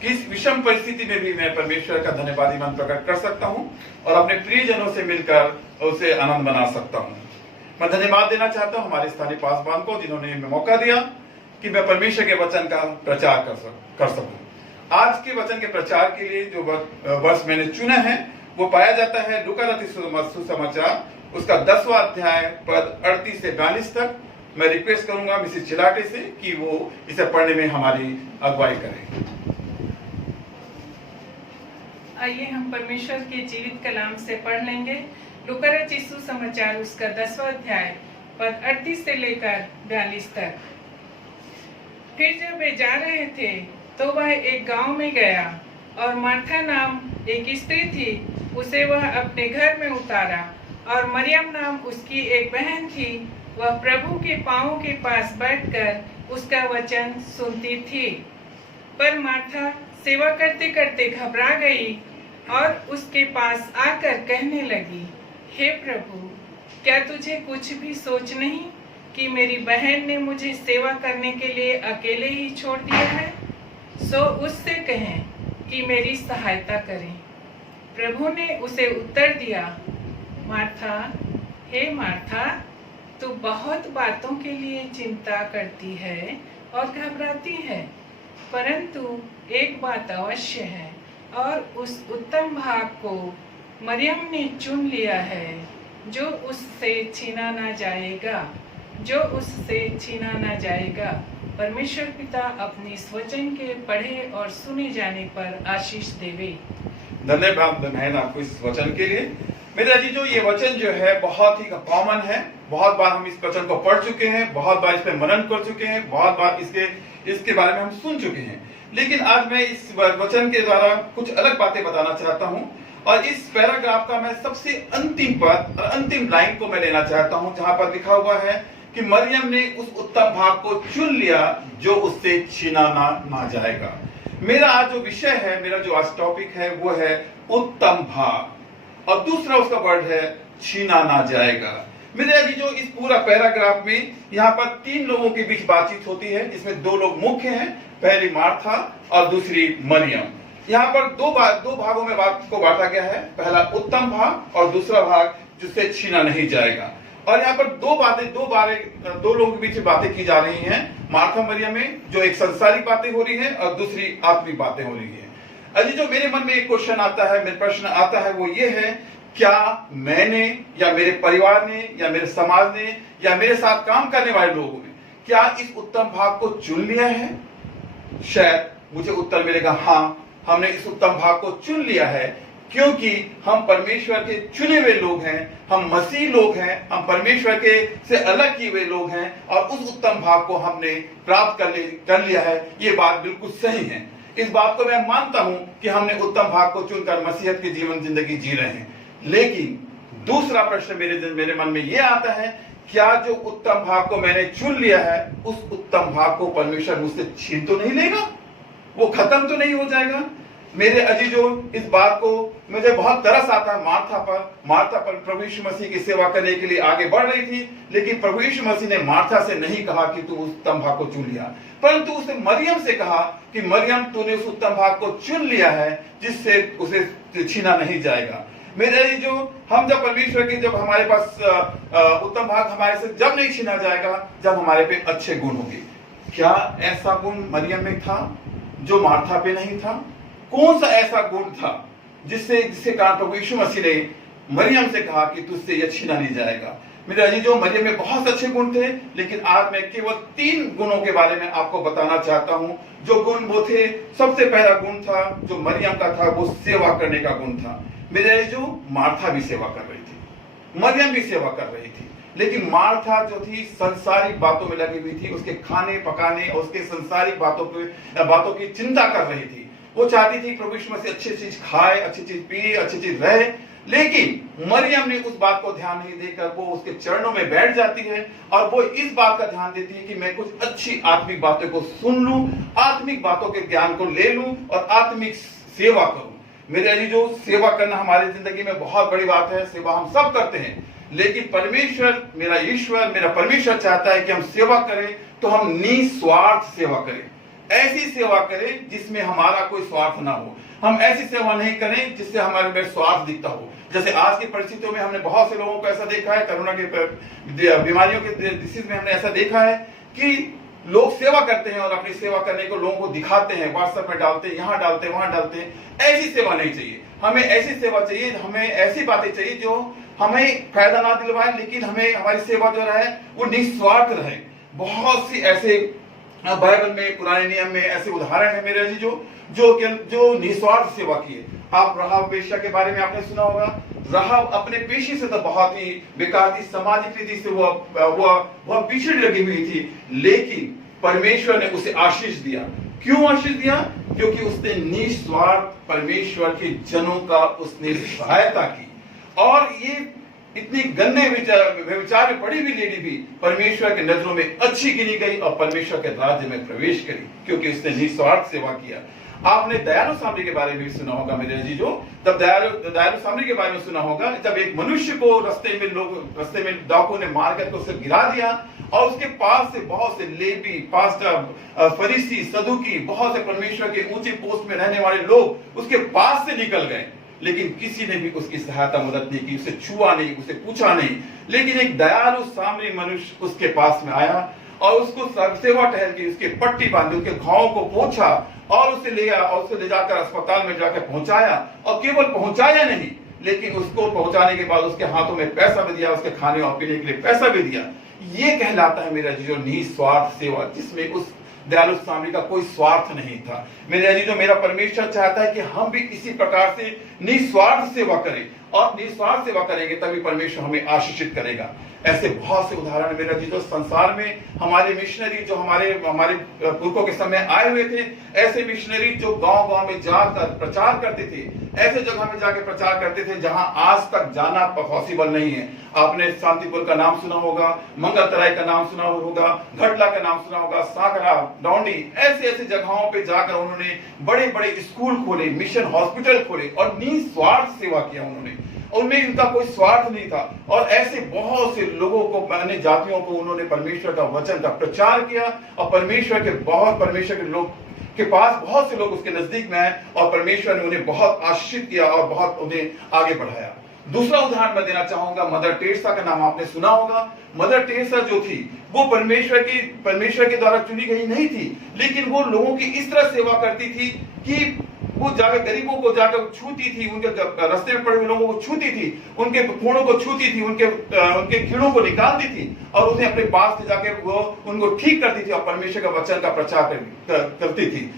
कि इस विषम परिस्थिति में भी मैं परमेश्वर का धन्यवादी मन प्रकट कर सकता हूं और अपने प्रियजनों से मिलकर उसे आनंद बना सकता हूं। मैं धन्यवाद देना चाहता हूं हमारे स्थानीय पासवान को, जिन्होंने हमें मौका दिया कि मैं परमेश्वर के वचन का प्रचार कर सकूं। आज के वचन के प्रचार के लिए जो वर्ष मैंने चुना है वो पाया जाता है लूका रचित सुसमाचार, उसका 10वां अध्याय पद 38 से 42 तक। मैं रिक्वेस्ट करूंगा मिसेस चिलाटे से कि वो इसे पढ़ने में हमारी अगुवाई करें। आइए हम परमेश्वर के जीवित कलाम से पढ़ लेंगे लूका रचित सुसमाचार उसका 10वां अध्याय पद 38 से लेकर 42 तक। फिर जब वे जा रहे थे तो वह एक गांव में गया और मार्था नाम एक स्त्री थी, उसे वह अपने घर में उतारा। और मरियम नाम उसकी एक बहन थी, वह प्रभु के पांवों के पास बैठकर उसका वचन सुनती थी। पर मार्था सेवा करते करते घबरा गई और उसके पास आकर कहने लगी, हे प्रभु, क्या तुझे कुछ भी सोच नहीं कि मेरी बहन ने मुझे सेवा करने के लिए अकेले ही छोड़ दिया है? सो उससे कहें कि मेरी सहायता करें। प्रभु ने उसे उत्तर दिया, मार्था, हे मार्था, तू बहुत बातों के लिए चिंता करती है और घबराती है, परंतु एक बात अवश्य है और उस उत्तम भाग को मरियम ने चुन लिया है जो उससे छीना ना जाएगा। परमेश्वर पिता अपनी इस वचन के पढ़े और सुने जाने पर आशीष देवे। धन्यवाद बहन आपको इस वचन के लिए। मेरे अजीजों, ये वचन जो है बहुत ही कॉमन है। बहुत बार हम इस वचन को पढ़ चुके हैं, बहुत बार इस पे मनन कर चुके हैं, बहुत बार इसके बारे में हम सुन चुके हैं। लेकिन आज मैं इस वचन के द्वारा कुछ अलग बातें बताना चाहता हूं और इस पैराग्राफ का मैं सबसे अंतिम पद और अंतिम लाइन को मैं लेना चाहता हूं, जहां पर लिखा हुआ है कि मरियम ने उस उत्तम भाग को चुन लिया जो उससे छीना ना जाएगा। मेरा आज जो विषय है, मेरा जो आज टॉपिक है वो है उत्तम भाग और दूसरा उसका वर्ड है छीना ना जाएगा। मेरे अजीजों, इस पूरा पैराग्राफ में यहाँ पर 3 लोगों के बीच बातचीत होती है, जिसमें 2 लोग मुख्य हैं, पहली मार्था और दूसरी मरियम। यहाँ पर दो भागों में बात को बांटा गया है, पहला उत्तम भाग और दूसरा भाग जिससे छीना नहीं जाएगा। और यहाँ पर दो लोगों के बीच बातें की जा रही हैं, मार्था मरियम में, जो एक संसारिक बातें हो रही है और दूसरी आत्मिक बातें हो रही है। अजीजों, मेरे मन में एक क्वेश्चन आता है, मेरा प्रश्न आता है, वो ये है, क्या मैंने या मेरे परिवार ने या मेरे समाज ने या मेरे साथ काम करने वाले लोगों ने क्या इस उत्तम भाग को चुन लिया है? शायद मुझे उत्तर मिलेगा, हाँ, हमने इस उत्तम भाग को चुन लिया है, क्योंकि हम परमेश्वर के चुने हुए लोग हैं, हम मसीह लोग हैं, हम परमेश्वर के से अलग किए हुए लोग हैं और उस उत्तम भाग को हमने प्राप्त कर लिया है। ये बात बिल्कुल सही है। इस बात को मैं मानता हूं कि हमने उत्तम भाग को चुनकर मसीहत की जिंदगी जी रहे हैं। लेकिन दूसरा प्रश्न मेरे मन में यह आता है, क्या जो उत्तम भाग को मैंने चुन लिया है, उस उत्तम भाग को परमेश्वर मुझसे छीन तो नहीं लेगा? वो खत्म तो नहीं हो जाएगा? मेरे अजीजों, इस बात को मुझे बहुत तरस आता है मार्था पर प्रभु यीशु मसीह की सेवा करने के लिए आगे बढ़ रही थी, लेकिन प्रभु यीशु मसीह ने मार्था से नहीं कहा कि तू उस उत्तम भाग को चुन लिया, परंतु उसने मरियम से कहा कि मरियम, तूने उस उत्तम भाग को चुन लिया है जिससे उसे छीना नहीं जाएगा। मेरे अजीजों, हम जब परमेश्वर की, जब हमारे पास उत्तम भाग हमारे से जब नहीं छीना जाएगा, जब हमारे पे अच्छे गुण होंगे। क्या ऐसा गुण मरियम में था जो मार्था पे नहीं था? कौन सा ऐसा गुण था जिससे कारण प्रभु यीशु मसीह ने मरियम से कहा कि तुझसे यह छीना नहीं जाएगा? मेरे अजीजों, मरियम में बहुत अच्छे गुण थे, लेकिन आज मैं केवल 3 गुणों के बारे में आपको बताना चाहता हूं। जो गुण वो थे, सबसे पहला गुण था जो मरियम का था, वो सेवा करने का गुण था। मेरे अजीजों, मार्था भी सेवा कर रही थी, मरियम भी सेवा कर रही थी, लेकिन मार्था जो थी संसारिक बातों में लगी हुई थी, उसके खाने पकाने और उसके संसारिक बातों की चिंता कर रही थी। वो चाहती थी प्रभु यीशु मसीह अच्छी चीज खाए, अच्छी चीज पिए, अच्छी चीज रहे, लेकिन मरियम ने उस बात को ध्यान नहीं देकर वो उसके चरणों में बैठ जाती है और वो इस बात का ध्यान देती है कि मैं कुछ अच्छी आत्मिक बातों को सुन लूं, आत्मिक बातों के ज्ञान को ले लूं और आत्मिक सेवा करूं। मेरे अजीजों, सेवा करना हमारी जिंदगी में बहुत बड़ी बात है, सेवा हम सब करते हैं, लेकिन परमेश्वर, मेरा परमेश्वर चाहता है कि हम सेवा करें तो हम निस्वार्थ सेवा करें, ऐसी सेवा करें जिसमें हमारा कोई स्वार्थ ना हो। हम ऐसी सेवा नहीं करें जिससे हमारे में स्वार्थ दिखता हो। जैसे आज की परिस्थितियों में हमने बहुत से लोगों को ऐसा देखा है, कोरोना के बीमारियों के डिसीज में हमने ऐसा देखा है कि लोग सेवा करते हैं और अपनी सेवा करने को लोगों को दिखाते हैं, व्हाट्सएप में डालते हैं, यहाँ डालते हैं, वहां डालते हैं। ऐसी सेवा नहीं चाहिए। हमें ऐसी सेवा चाहिए, हमें ऐसी बातें चाहिए जो हमें फायदा ना दिलवाए, लेकिन हमें हमारी सेवा जो रहे वो निस्वार्थ रहे। बहुत सी ऐसे बाइबल में, पुराने नियम में ऐसे उदाहरण है मेरे अजीजों जो निस्वार्थ सेवा किए। आप राहाब वेश्या के बारे में आपने सुना होगा। राहाब अपने पेशे से तो बहुत ही बेकार थी, सामाजिक रीति से वह पिछड़ी लगी हुई थी, लेकिन परमेश्वर ने उसे आशीष दिया। क्यों आशीष दिया? क्योंकि उसने निस्वार्थ परमेश्वर के जनों का उसने सहायता की। और ये इतनी गंदे विचार में पड़ी हुई लेडी भी परमेश्वर के नजरों में अच्छी गिनी गई और परमेश्वर के राज्य में प्रवेश करी, क्योंकि उसने निस्वार्थ सेवा किया। आपने दयालु सामरी के बारे में भी सुना होगा मेरे अजीजों। तब दयालु सामरी के बारे में सुना होगा जब एक मनुष्य को रास्ते में डाकुओं ने मार करके उसे गिरा दिया और उसके पास से बहुत से लेवी, पास्टर, फरीसी, सदुकी, बहुत से परमेश्वर के ऊंचे पोस्ट में रहने वाले लोग उसके पास से निकल गए, लेकिन किसी ने भी उसकी सहायता मदद नहीं की, उसे छुआ नहीं, उसे पूछा नहीं। लेकिन एक दयालु सामरी मनुष्य उसके पास में आया और उसको सेवा टहल की, उसके पट्टी बांधी, उसके घावों को पोंछा और उसे ले गया और उसे ले जाकर अस्पताल में जाकर पहुंचाया। और केवल पहुंचाया नहीं, लेकिन उसको पहुंचाने के बाद उसके हाथों में पैसा भी दिया, उसके खाने और पीने के लिए पैसा भी दिया। ये कहलाता है मेरा जो निस्वार्थ सेवा, जिसमें उस दयालु सामरी का कोई स्वार्थ नहीं था। मेरे अजीजों, मेरा परमेश्वर चाहता है कि हम भी इसी प्रकार से निस्वार्थ सेवा करें, और निस्वार्थ सेवा करेंगे तभी परमेश्वर हमें आशीषित करेगा। ऐसे बहुत से उदाहरण मेरे अजीजों संसार में हमारे मिशनरी जो हमारे पुरखों के समय आए हुए थे, ऐसे मिशनरी जो गांव-गांव में जाकर प्रचार करते थे, ऐसे जगह में जाकर प्रचार करते थे जहां आज तक जाना पॉसिबल नहीं है। आपने शांतिपुर का नाम सुना होगा, मंगलतराई का नाम सुना होगा, घटला का नाम सुना होगा, सागरा, डौंडी, ऐसे जगहों पे जाकर उन्होंने बड़े बड़े स्कूल खोले, मिशन हॉस्पिटल खोले और निस्वार्थ सेवा किया उन्होंने। उनमें इनका कोई स्वार्थ नहीं था। और ऐसे बहुत से लोगों को, अन्य जातियों को उन्होंने परमेश्वर का वचन का प्रचार किया और परमेश्वर के लोग के पास बहुत से लोग उसके नजदीक में आए और परमेश्वर ने उन्हें बहुत आशीषित किया और बहुत उन्हें आगे बढ़ाया। दूसरा उदाहरण मैं देना चाहूंगा, मदर टेरेसा का नाम आपने सुना होगा। मदर टेरेसा जो थी वो परमेश्वर के द्वारा चुनी गई नहीं थी, लेकिन वो लोगों की इस तरह सेवा करती थी कि वो जाकर गरीबों को जाकर छूती थी, उनके रास्ते में पड़े हुए लोगों को छूती थी, उनके कोड़ों को छूती थी, उनके कीड़ों को निकालती थी और उन्हें अपने पास ले जाकर वो उनको ठीक करती थी और परमेश्वर का वचन का प्रचार करती थी।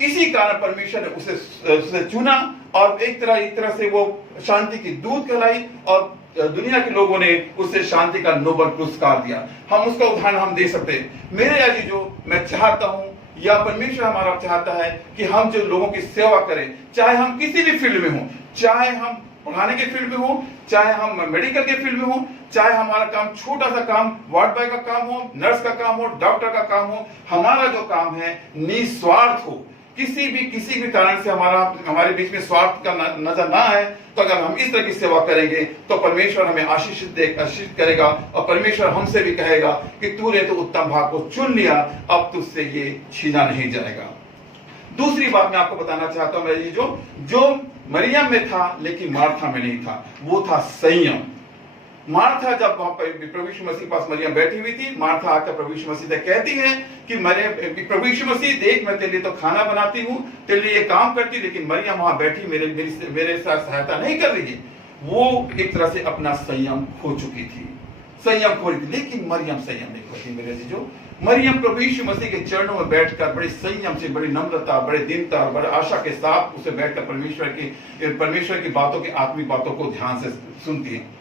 इसी कारण परमेश्वर ने उसे चुना और एक तरह से वो शांति की दूत कहलाई और दुनिया के लोगों ने उसे शांति का नोबेल पुरस्कार दिया। हम उसका उदाहरण हम दे सकते हैं। मेरे अजीजों, मैं चाहता हूं या परमेश्वर हमारा चाहता है कि हम जो लोगों की सेवा करें, चाहे हम किसी भी फील्ड में हो, चाहे हम पढ़ाने के फील्ड में हो, चाहे हम मेडिकल के फील्ड में हो, चाहे हमारा काम छोटा सा काम वार्ड बॉय का काम हो, नर्स का काम हो, डॉक्टर का काम हो, हमारा जो काम है निस्वार्थ हो। किसी भी कारण से हमारे बीच में स्वार्थ का नजर ना आए, तो अगर हम इस तरह की सेवा करेंगे तो परमेश्वर हमें आशीषित करेगा और परमेश्वर हमसे भी कहेगा कि तूने तो उत्तम भाग को चुन लिया, अब तुझसे ये छीना नहीं जाएगा। दूसरी बात मैं आपको बताना चाहता हूं मेरी जो मरियम में था लेकिन मार्था में नहीं था, वो था संयम। मार्था जब वहां पर प्रभु यीशु मसीह पास मरियम बैठी हुई थी, मार्था आकर प्रभु यीशु मसीह से कहती है कि प्रभु यीशु मसीह देख, मैं तेरे लिए तो खाना बनाती हूँ, तेरे लिए ये काम करती, लेकिन मरियम वहां बैठी मेरे साथ सहायता नहीं कर रही है। वो एक तरह से अपना संयम खो चुकी थी, लेकिन मरियम संयम नहीं खोती मेरे जो मरियम प्रभु यीशु मसीह के चरणों में बैठकर बड़े संयम से, बड़ी नम्रता, बड़े दीनता, बड़े आशा के साथ उसे बैठकर परमेश्वर की बातों की आत्मिक बातों को ध्यान से सुनती है।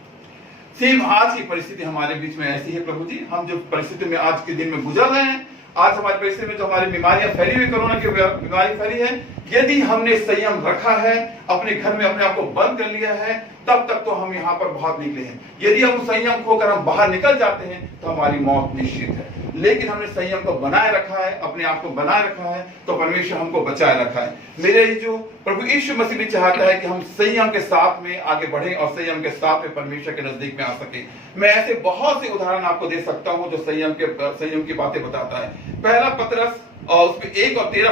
सेम आज की परिस्थिति हमारे बीच में ऐसी है प्रभु जी। हम जो परिस्थिति में आज के दिन में गुजर रहे हैं, आज हमारी परिस्थिति में जो हमारी बीमारियां फैली हुई, कोरोना की बीमारी फैली है, यदि हमने संयम रखा है, अपने घर में अपने आप को बंद कर लिया है, तब तक तो हम यहाँ पर बहुत निकले हैं। यदि हम संयम खोकर हम बाहर निकल जाते हैं तो हमारी मौत निश्चित है। लेकिन हमने संयम को बनाए रखा है, अपने आप को बनाए रखा है, तो परमेश्वर हमको बचाए रखा है। मेरे जो प्रभु यीशु मसीह भी चाहता है कि हम संयम के साथ में आगे बढ़ें और संयम के साथ में परमेश्वर के नजदीक में आ सके। मैं ऐसे बहुत से उदाहरण आपको दे सकता हूं जो संयम की बातें बताता है। पहला पतरस और उसमें 1 और 13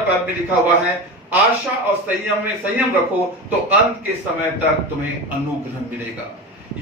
पद में लिखा हुआ है, आशा और संयम में संयम रखो तो अंत के समय तक तुम्हें अनुग्रह मिलेगा।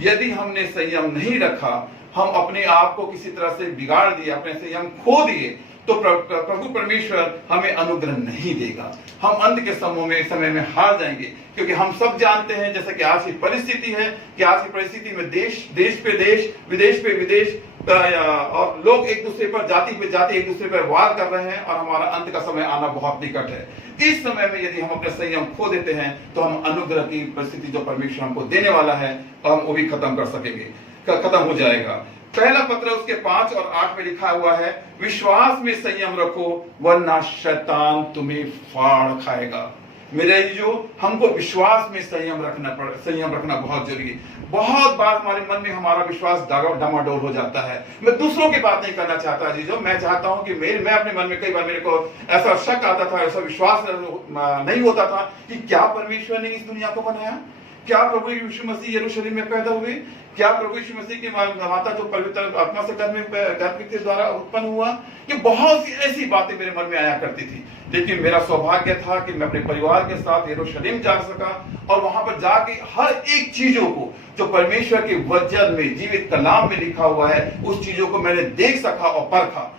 यदि हमने संयम नहीं रखा, हम अपने आप को किसी तरह से बिगाड़ दिए, अपने संयम खो दिए, तो प्रभु परमेश्वर हमें अनुग्रह नहीं देगा। हम अंत के समय में हार जाएंगे, क्योंकि हम सब जानते हैं जैसे कि आज की परिस्थिति है कि आज की परिस्थिति में देश पे देश, विदेश पे विदेश और लोग एक दूसरे पर जाति पे जाति एक दूसरे पर वार कर रहे हैं और हमारा अंत का समय आना बहुत निकट है। इस समय में यदि हम अपने संयम खो देते हैं तो हम अनुग्रह की परिस्थिति जो परमेश्वर हमको देने वाला है हम वो भी खत्म कर सकेंगे, खत्म हो जाएगा। पहला पत्र उसके 5 और 8 में लिखा हुआ है, विश्वास में संयम रखो वरना शैतान तुम्हें फाड़ खाएगा। मेरे जो हमको विश्वास में संयम रखना बहुत जरूरी है। बहुत बार हमारे मन में हमारा विश्वास डामाडोल हो जाता है। मैं दूसरों की बात नहीं करना चाहता जीजो, मैं चाहता हूं कि मैं अपने मन में कई बार मेरे को ऐसा शक आता था, ऐसा विश्वास नहीं होता था कि क्या परमेश्वर ने इस दुनिया को बनाया, क्या प्रभु यीशु मसीह यरूशलेम में पैदा हुए, क्या प्रभु यीशु मसीह की माता जो पवित्र आत्मा से गर्भ के द्वारा उत्पन्न हुआ। ये बहुत सी ऐसी बातें मेरे मन में आया करती थी, लेकिन मेरा सौभाग्य था कि मैं अपने परिवार के साथ यरूशलेम जा सका और वहां पर जाके हर एक चीजों को जो परमेश्वर के वचन में जीवित कलाम में लिखा हुआ है उस चीजों को मैंने देख सका और परखा।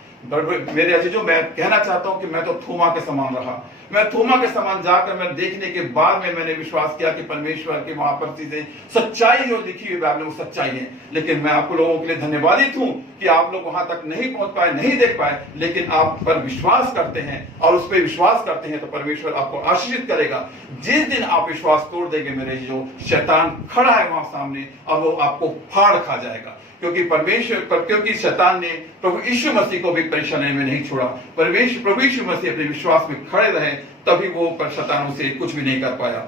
मेरे अजीजों, मैं कहना चाहता हूं कि मैं तो थोमा के समान रहा। मैं थोमा के समान जाकर मैं देखने के बाद में मैंने विश्वास किया कि परमेश्वर की वहां पर चीजें सच्चाई जो लिखी हुई बाइबल में वो सच्चाई है। लेकिन मैं आप लोगों के लिए धन्यवादित हूं कि आप लोग वहां तक नहीं पहुंच पाए, नहीं देख पाए, लेकिन आप पर विश्वास करते हैं और उस पर विश्वास करते हैं तो परमेश्वर आपको आशीषित करेगा। जिस दिन आप विश्वास तोड़ देंगे मेरे जो शैतान खड़ा है वहां सामने और वो आपको फाड़ खा जाएगा, क्योंकि शैतान ने प्रभु यीशु मसीह को भी परेशानी में नहीं छोड़ा। प्रभु यीशु मसीह अपने विश्वास में खड़े रहे तभी वो शैतान उसे कुछ भी नहीं कर पाया।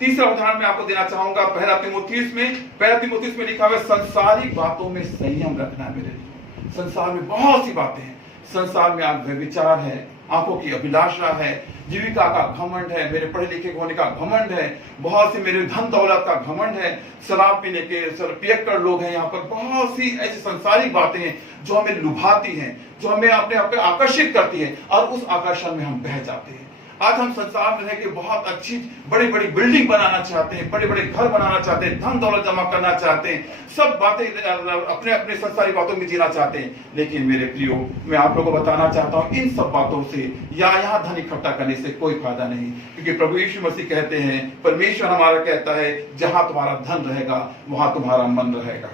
तीसरा उदाहरण मैं आपको देना चाहूंगा, पहला तीमुथियुस में लिखा हुआ है, संसारिक बातों में संयम रखना। मेरे लिए संसार में बहुत सी बातें हैं। संसार में व्यभिचार है, आंखों की अभिलाषा है, जीविका का घमंड है, मेरे पढ़े लिखे होने का घमंड है, बहुत सी मेरे धन दौलत का घमंड है, शराब पीने के पियक्कड़ लोग हैं। यहाँ पर बहुत सी ऐसी संसारिक बातें हैं जो हमें लुभाती हैं, जो हमें अपने आप को आकर्षित करती है और उस आकर्षण में हम बह जाते हैं। आज हम संसार में रह के बहुत अच्छी बड़ी बड़ी बिल्डिंग बनाना चाहते हैं, बड़े बड़े घर बनाना चाहते हैं, धन दौलत जमा करना चाहते हैं, सब बातें अपने अपने संसारी बातों में जीना चाहते हैं। लेकिन मेरे प्रियो, मैं आप लोगों को बताना चाहता हूं, इन सब बातों से या यहाँ धन इकट्ठा करने से कोई फायदा नहीं, क्योंकि प्रभु यीशु मसीह कहते हैं, परमेश्वर हमारा कहता है, जहां तुम्हारा धन रहेगा वहां तुम्हारा मन रहेगा।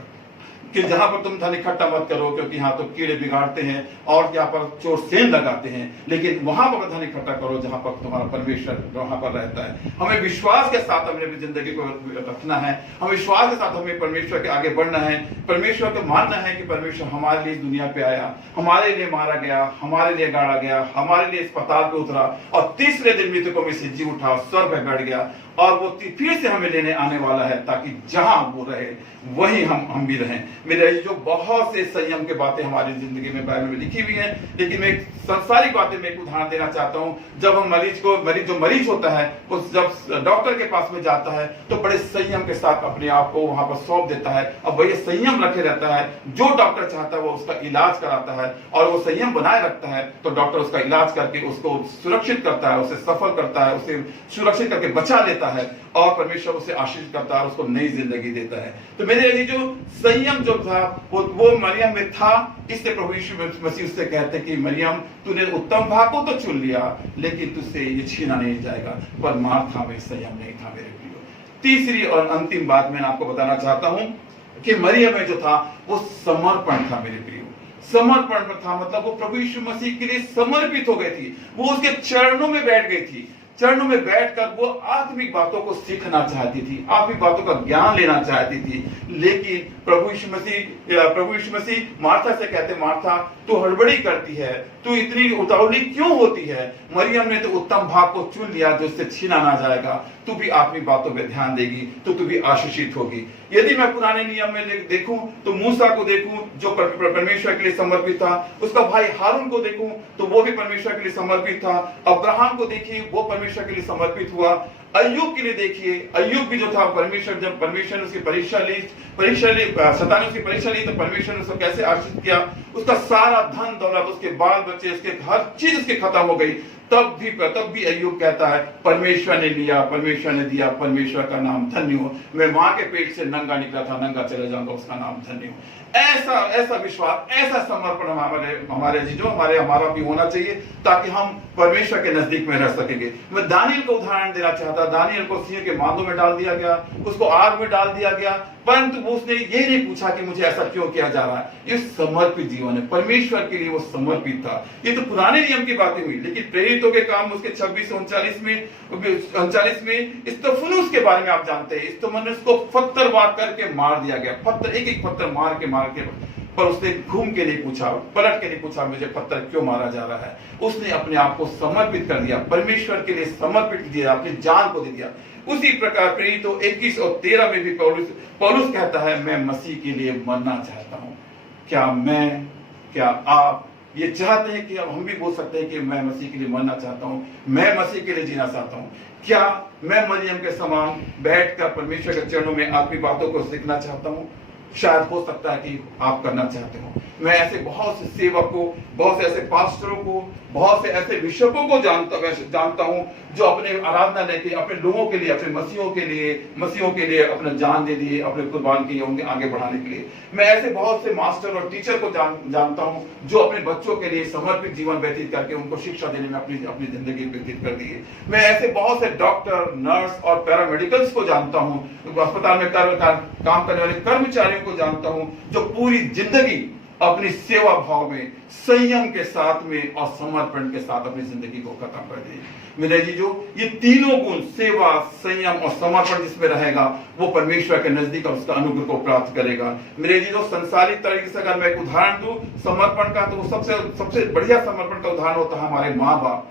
कि जहां पर तुम धन इकट्ठा मत करो, क्योंकि यहाँ तो कीड़े बिगाड़ते हैं और यहाँ पर चोर सेंध लगाते हैं, लेकिन वहां पर धन इकट्ठा करो जहां पर तुम्हारा परमेश्वर वहां पर रहता है। हमें विश्वास के साथ अपनी जिंदगी को रखना है, हम विश्वास के साथ हमें परमेश्वर के आगे बढ़ना है। परमेश्वर को मानना है कि परमेश्वर हमारे लिए दुनिया पे आया, हमारे लिए मारा गया, हमारे लिए गाड़ा गया, हमारे लिए अस्पताल पे उतरा और तीसरे दिन मृतकों में से जी उठा, स्वर्ग में बैठ गया और वो फिर से हमें लेने आने वाला है, ताकि जहां वो रहे वही हम भी रहें। मेरे जो बहुत से संयम की बातें हमारी जिंदगी में बाइबल में लिखी हुई है, लेकिन मैं संसारिक बातें में एक उदाहरण देना चाहता हूं। जब हम मरीज होता है, उस जब डॉक्टर के पास में जाता है तो बड़े संयम के साथ अपने आप को वहां पर सौंप देता है और वही संयम रखे रहता है। जो डॉक्टर चाहता है वो उसका इलाज कराता है और वो संयम बनाए रखता है, तो डॉक्टर उसका इलाज करके उसको सुरक्षित करता है, उसे सफल करता है, उसे सुरक्षित करके बचा लेता है और परमेश्वर उसे आशीष करता है, उसको नई जिंदगी देता है। तो मेरे लिए जो संयम जो था वो मरियम में था, इससे प्रभु यीशु मसीह उससे कहते कि मरियम, तूने उत्तम भाग को तो चुन लिया, लेकिन तुझसे ये छीना नहीं जाएगा। पर मार्था में संयम नहीं था मेरे प्रियो। तीसरी और अंतिम बात मैं आपको बताना चाहता हूं कि मरियम में जो था वो समर्पण था मेरे प्रियो। समर्पण था, मतलब वो प्रभु यीशु मसीह के लिए समर्पित हो गई थी, वो उसके चरणों में बैठ गई थी। चरणों में बैठकर वो आत्मिक बातों को सीखना चाहती थी, आत्मिक बातों का ज्ञान लेना चाहती थी। लेकिन प्रभु यीशु मसीह मार्था से कहते, मार्था तू हड़बड़ी करती है, तू इतनी उतावली क्यों होती है? मरियम ने तो उत्तम भाग को चुन लिया जो उससे छीना ना जाएगा। तू भी आत्मिक बातों पे ध्यान देगी तो तू भी आशीषित होगी। यदि मैं पुराने नियम में देखूं तो मूसा को देखूं जो परमेश्वर के लिए समर्पित था, उसका भाई हारून को देखूं तो वो भी परमेश्वर के लिए समर्पित था, अब्राहम को देखिए वो परमेश्वर के लिए समर्पित हुआ, अय्यूब के लिए देखिए, अय्यूब भी जो था जब परमेश्वर ने उसकी परीक्षा ली, शैतान ने उसकी परीक्षा ली तो परमेश्वर ने उसको कैसे आशीषित किया, उसका सारा धन दौलत, उसके बाल बच्चे, उसके हर चीज उसकी खत्म हो गई। तब भी अय्यूब कहता है, परमेश्वर ने लिया, परमेश्वर ने दिया, परमेश्वर का नाम धन्य हो। मैं मां के पेट से नंगा निकला था, नंगा चले जाऊंगा, उसका नाम धन्य हो। ऐसा विश्वास, ऐसा समर्पण हमारे हमारा भी होना चाहिए, ताकि हम परमेश्वर के नजदीक में रह सकेंगे। मैं दानियल को उदाहरण देना चाहता। दानियल को सिंह के मांदों में डाल दिया गया, उसको आग में डाल दिया गया, परंतु वो उसने ये नहीं पूछा कि मुझे ऐसा क्यों किया जा रहा है। ये समर्पित जीवन है, परमेश्वर के लिए वो समर्पित था। ये तो पुराने नियम की बातें हुई, लेकिन प्रेरितों के काम उसके 26 से 39 में स्तफनुस के बारे में आप जानते हैं। स्तफनुस को पत्थर वार करके मार दिया गया, पत्थर एक पत्थर मार के पर उसने घूम के नहीं पूछा, पलट के नहीं पूछा मुझे पत्थर क्यों मारा जा रहा है। उसने अपने आप को समर्पित कर दिया, परमेश्वर के लिए समर्पित दिया, अपनी जान को दे दिया। उसी प्रकार प्रेरितों 21 और 13 में भी पौलुस कहता है, मैं मसीह के लिए मरना चाहता हूं। क्या आप ये चाहते हैं कि अब हम भी बोल सकते हैं कि मैं मसीह के लिए मरना चाहता हूं, मैं मसीह के लिए जीना चाहता हूं? क्या मैं मरियम के समान बैठकर परमेश्वर के चरणों में आत्मिक बातों को सीखना चाहता हूं? शायद हो सकता है कि आप करना चाहते हो। मैं ऐसे बहुत से सेवकों, बहुत से ऐसे पास्टरों को, बहुत से ऐसे बिशपों को जानता हूं जो अपने आराधना लेके अपने लोगों के लिए, अपने मसीहों के लिए अपने जान दे दिए, अपने कुर्बान किए उनके आगे बढ़ाने के लिए। मैं ऐसे बहुत से मास्टर और टीचर को जानता हूं जो अपने बच्चों के लिए समर्पित जीवन व्यतीत करके उनको शिक्षा देने में अपनी जिंदगी व्यतीत कर दी है। मैं ऐसे बहुत से डॉक्टर, नर्स और पैरामेडिकल्स को जानता हूं, अस्पताल में काम करने वाले कर्मचारियों को जानता हूं जो पूरी जिंदगी अपनी सेवा भाव में, संयम के साथ में और समर्पण के साथ अपनी जिंदगी को खत्म कर दी। मेरे जीजो, ये तीनों गुण, सेवा, संयम और समर्पण जिसमें रहेगा वो परमेश्वर के नजदीक और उसका अनुग्रह को प्राप्त करेगा। मेरे जीजो, संसारिक तरीके से अगर मैं एक उदाहरण दूं समर्पण का, तो सबसे बढ़िया समर्पण का उदाहरण होता है हमारे माँ बाप।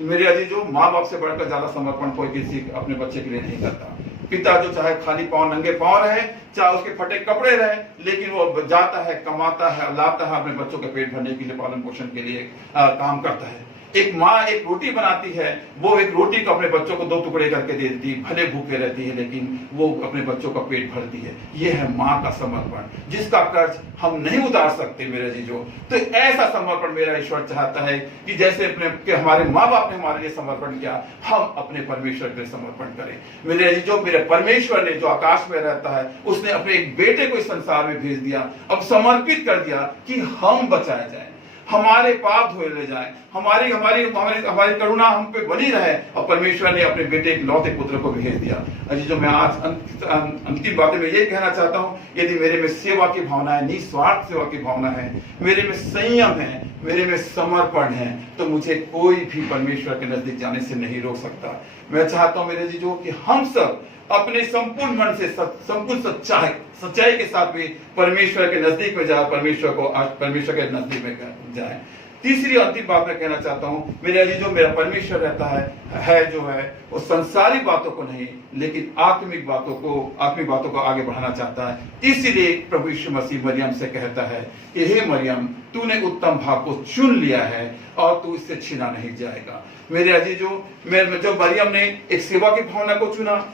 मेरे अजीजों, माँ बाप से बढ़कर ज्यादा समर्पण कोई किसी अपने बच्चे के लिए नहीं करता। पिता जो चाहे खाली पांव, नंगे पांव रहे, चाहे उसके फटे कपड़े रहे, लेकिन वो जाता है, कमाता है, लाता है, अपने बच्चों के पेट भरने के लिए, पालन पोषण के लिए काम करता है। एक माँ एक रोटी बनाती है, वो एक रोटी को अपने बच्चों को 2 टुकड़े करके दे देती है, भले भूखे रहती है लेकिन वो अपने बच्चों का पेट भरती है। ये है माँ का समर्पण, जिसका कर्ज हम नहीं उतार सकते मेरे जीजो। तो ऐसा समर्पण मेरा ईश्वर चाहता है कि जैसे हमारे माँ बाप ने हमारे लिए समर्पण किया, हम अपने परमेश्वर के लिए समर्पण करें। मेरे जीजो, मेरे परमेश्वर ने जो आकाश में रहता है, उसने अपने एक बेटे को इस संसार में भेज दिया, अब समर्पित कर दिया कि हम बचाए जाए, हमारे पाप धोए ले जाए, हमारी करुणा हम पे बनी रहे, और परमेश्वर ने अपने बेटे इकलौते पुत्र को भेज दिया। अजी जो मैं आज अंतिम बातें में ये कहना चाहता हूँ, यदि मेरे में सेवा की भावना है, निस्वार्थ सेवा की भावना है, मेरे में संयम है, मेरे में समर्पण है, तो मुझे कोई भी परमेश्वर के नजदीक जाने से नहीं रोक सकता। मैं चाहता हूँ मेरे जीजो कि हम सब अपने संपूर्ण मन से, संपूर्ण सच्चाई के साथ भी परमेश्वर के नजदीक में जाए, परमेश्वर के नजदीक में जाए। तीसरी अंतिम बात मैं कहना चाहता हूँ, मेरे लिए जो मेरा परमेश्वर रहता है जो है वो संसारी बातों को नहीं, लेकिन आत्मिक बातों को आगे बढ़ाना चाहता है। इसीलिए प्रभु यीशु मसीह मरियम से कहता है कि हे मरियम, तूने उत्तम भाग को चुन लिया है और तू इससे छीना नहीं जाएगा। मेरे अजीजों, जो मरियम ने एक सेवा की भावना को चुना,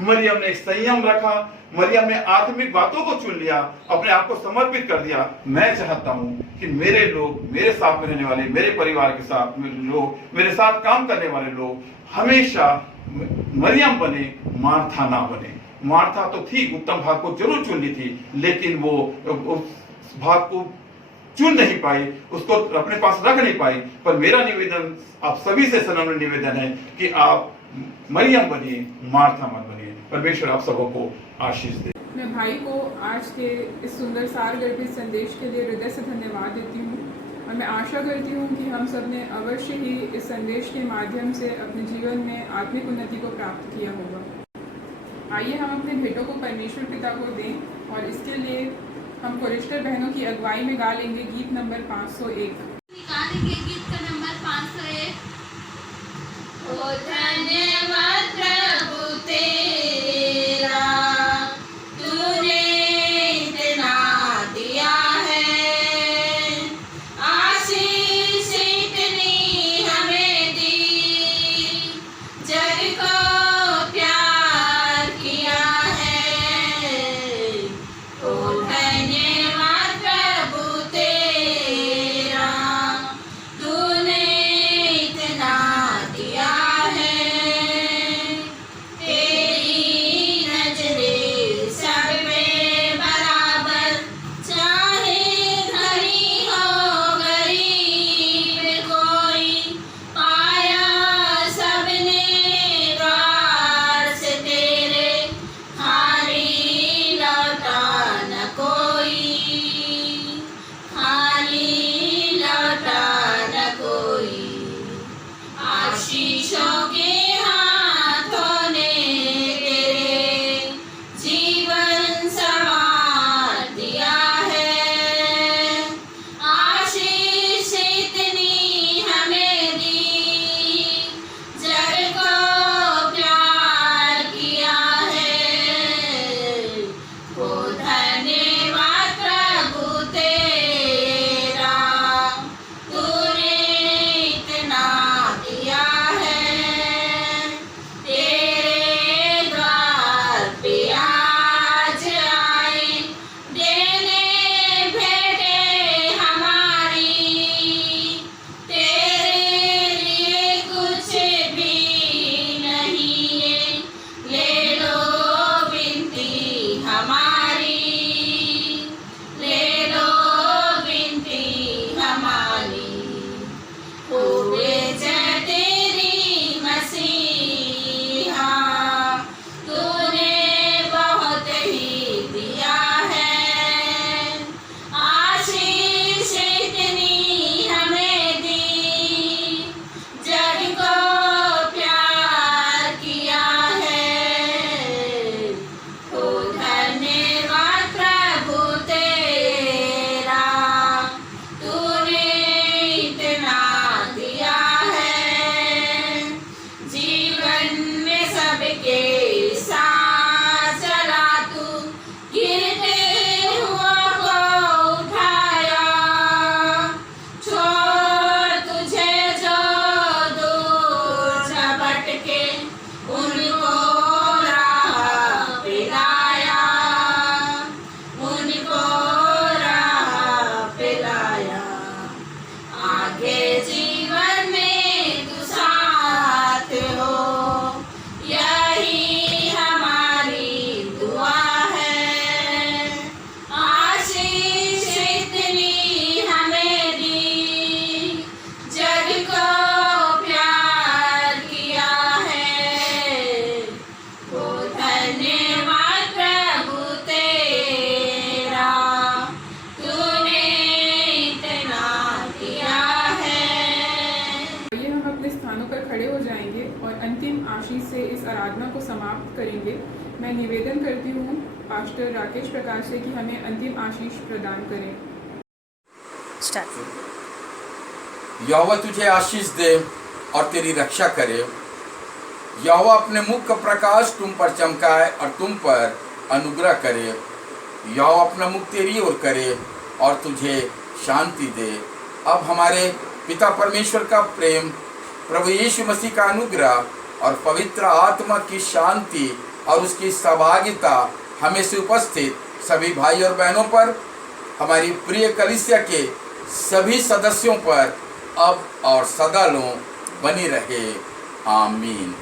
मरियम ने संयम रखा, मरियम ने आत्मिक बातों को चुन लिया, अपने आप को समर्पित कर दिया। मैं चाहता हूं कि मेरे लोग, मेरे साथ में रहने वाले, मेरे परिवार के साथ लोग, मेरे साथ काम करने वाले लोग हमेशा मरियम बने, मार्था ना बने। मार्था तो थी, उत्तम भाग को जरूर चुन ली थी, लेकिन वो उस भाग को चुन नहीं पाई, उसको अपने पास रख नहीं पाई। पर मेरा निवेदन आप सभी से सनम्र निवेदन है कि आप मरियम बनिए, मार्था मत बनिए। परमेश्वर आप सबों को आशीष दे। मैं भाई को आज के इस सुंदर सार गर्भित संदेश के लिए हृदय से धन्यवाद देती हूँ, और मैं आशा करती हूँ कि हम सब ने अवश्य ही इस संदेश के माध्यम से अपने जीवन में आत्मिक उन्नति को प्राप्त किया होगा। आइए हम अपने भेंटों को परमेश्वर पिता को दें, और इसके लिए हम कोरिस्टर बहनों की अगुवाई में गा लेंगे गीत नंबर 501। निकालेंगे गीत का नंबर 501। ओ धन्यवाद प्रभु तेरा, तूने इतना दिया है, आशीष इतनी हमें दी, जग को प्यार किया है। ओ धन्यवाद प्रभु तेरा, तूने इतना दिया है, से इस आराधना को समाप्त करेंगे। मैं निवेदन करती हूँ पास्टर राकेश प्रकाश से कि हमें अंतिम आशीष प्रदान करें। यहोवा तुझे आशीष दे और तेरी रक्षा करे। यहोवा अपने मुख का प्रकाश तुम पर चमकाए और तुम पर अनुग्रह करे। यहोवा अपना मुख तेरी ओर करे और तुझे शांति दे। अब हमारे पिता परमेश्वर का प्रेम, प्रभु यीशु मसीह का अनुग्रह और पवित्र आत्मा की शांति और उसकी सहभागिता हमें से उपस्थित सभी भाई और बहनों पर, हमारी प्रिय कलीसिया के सभी सदस्यों पर अब और सदा बनी रहे। आमीन।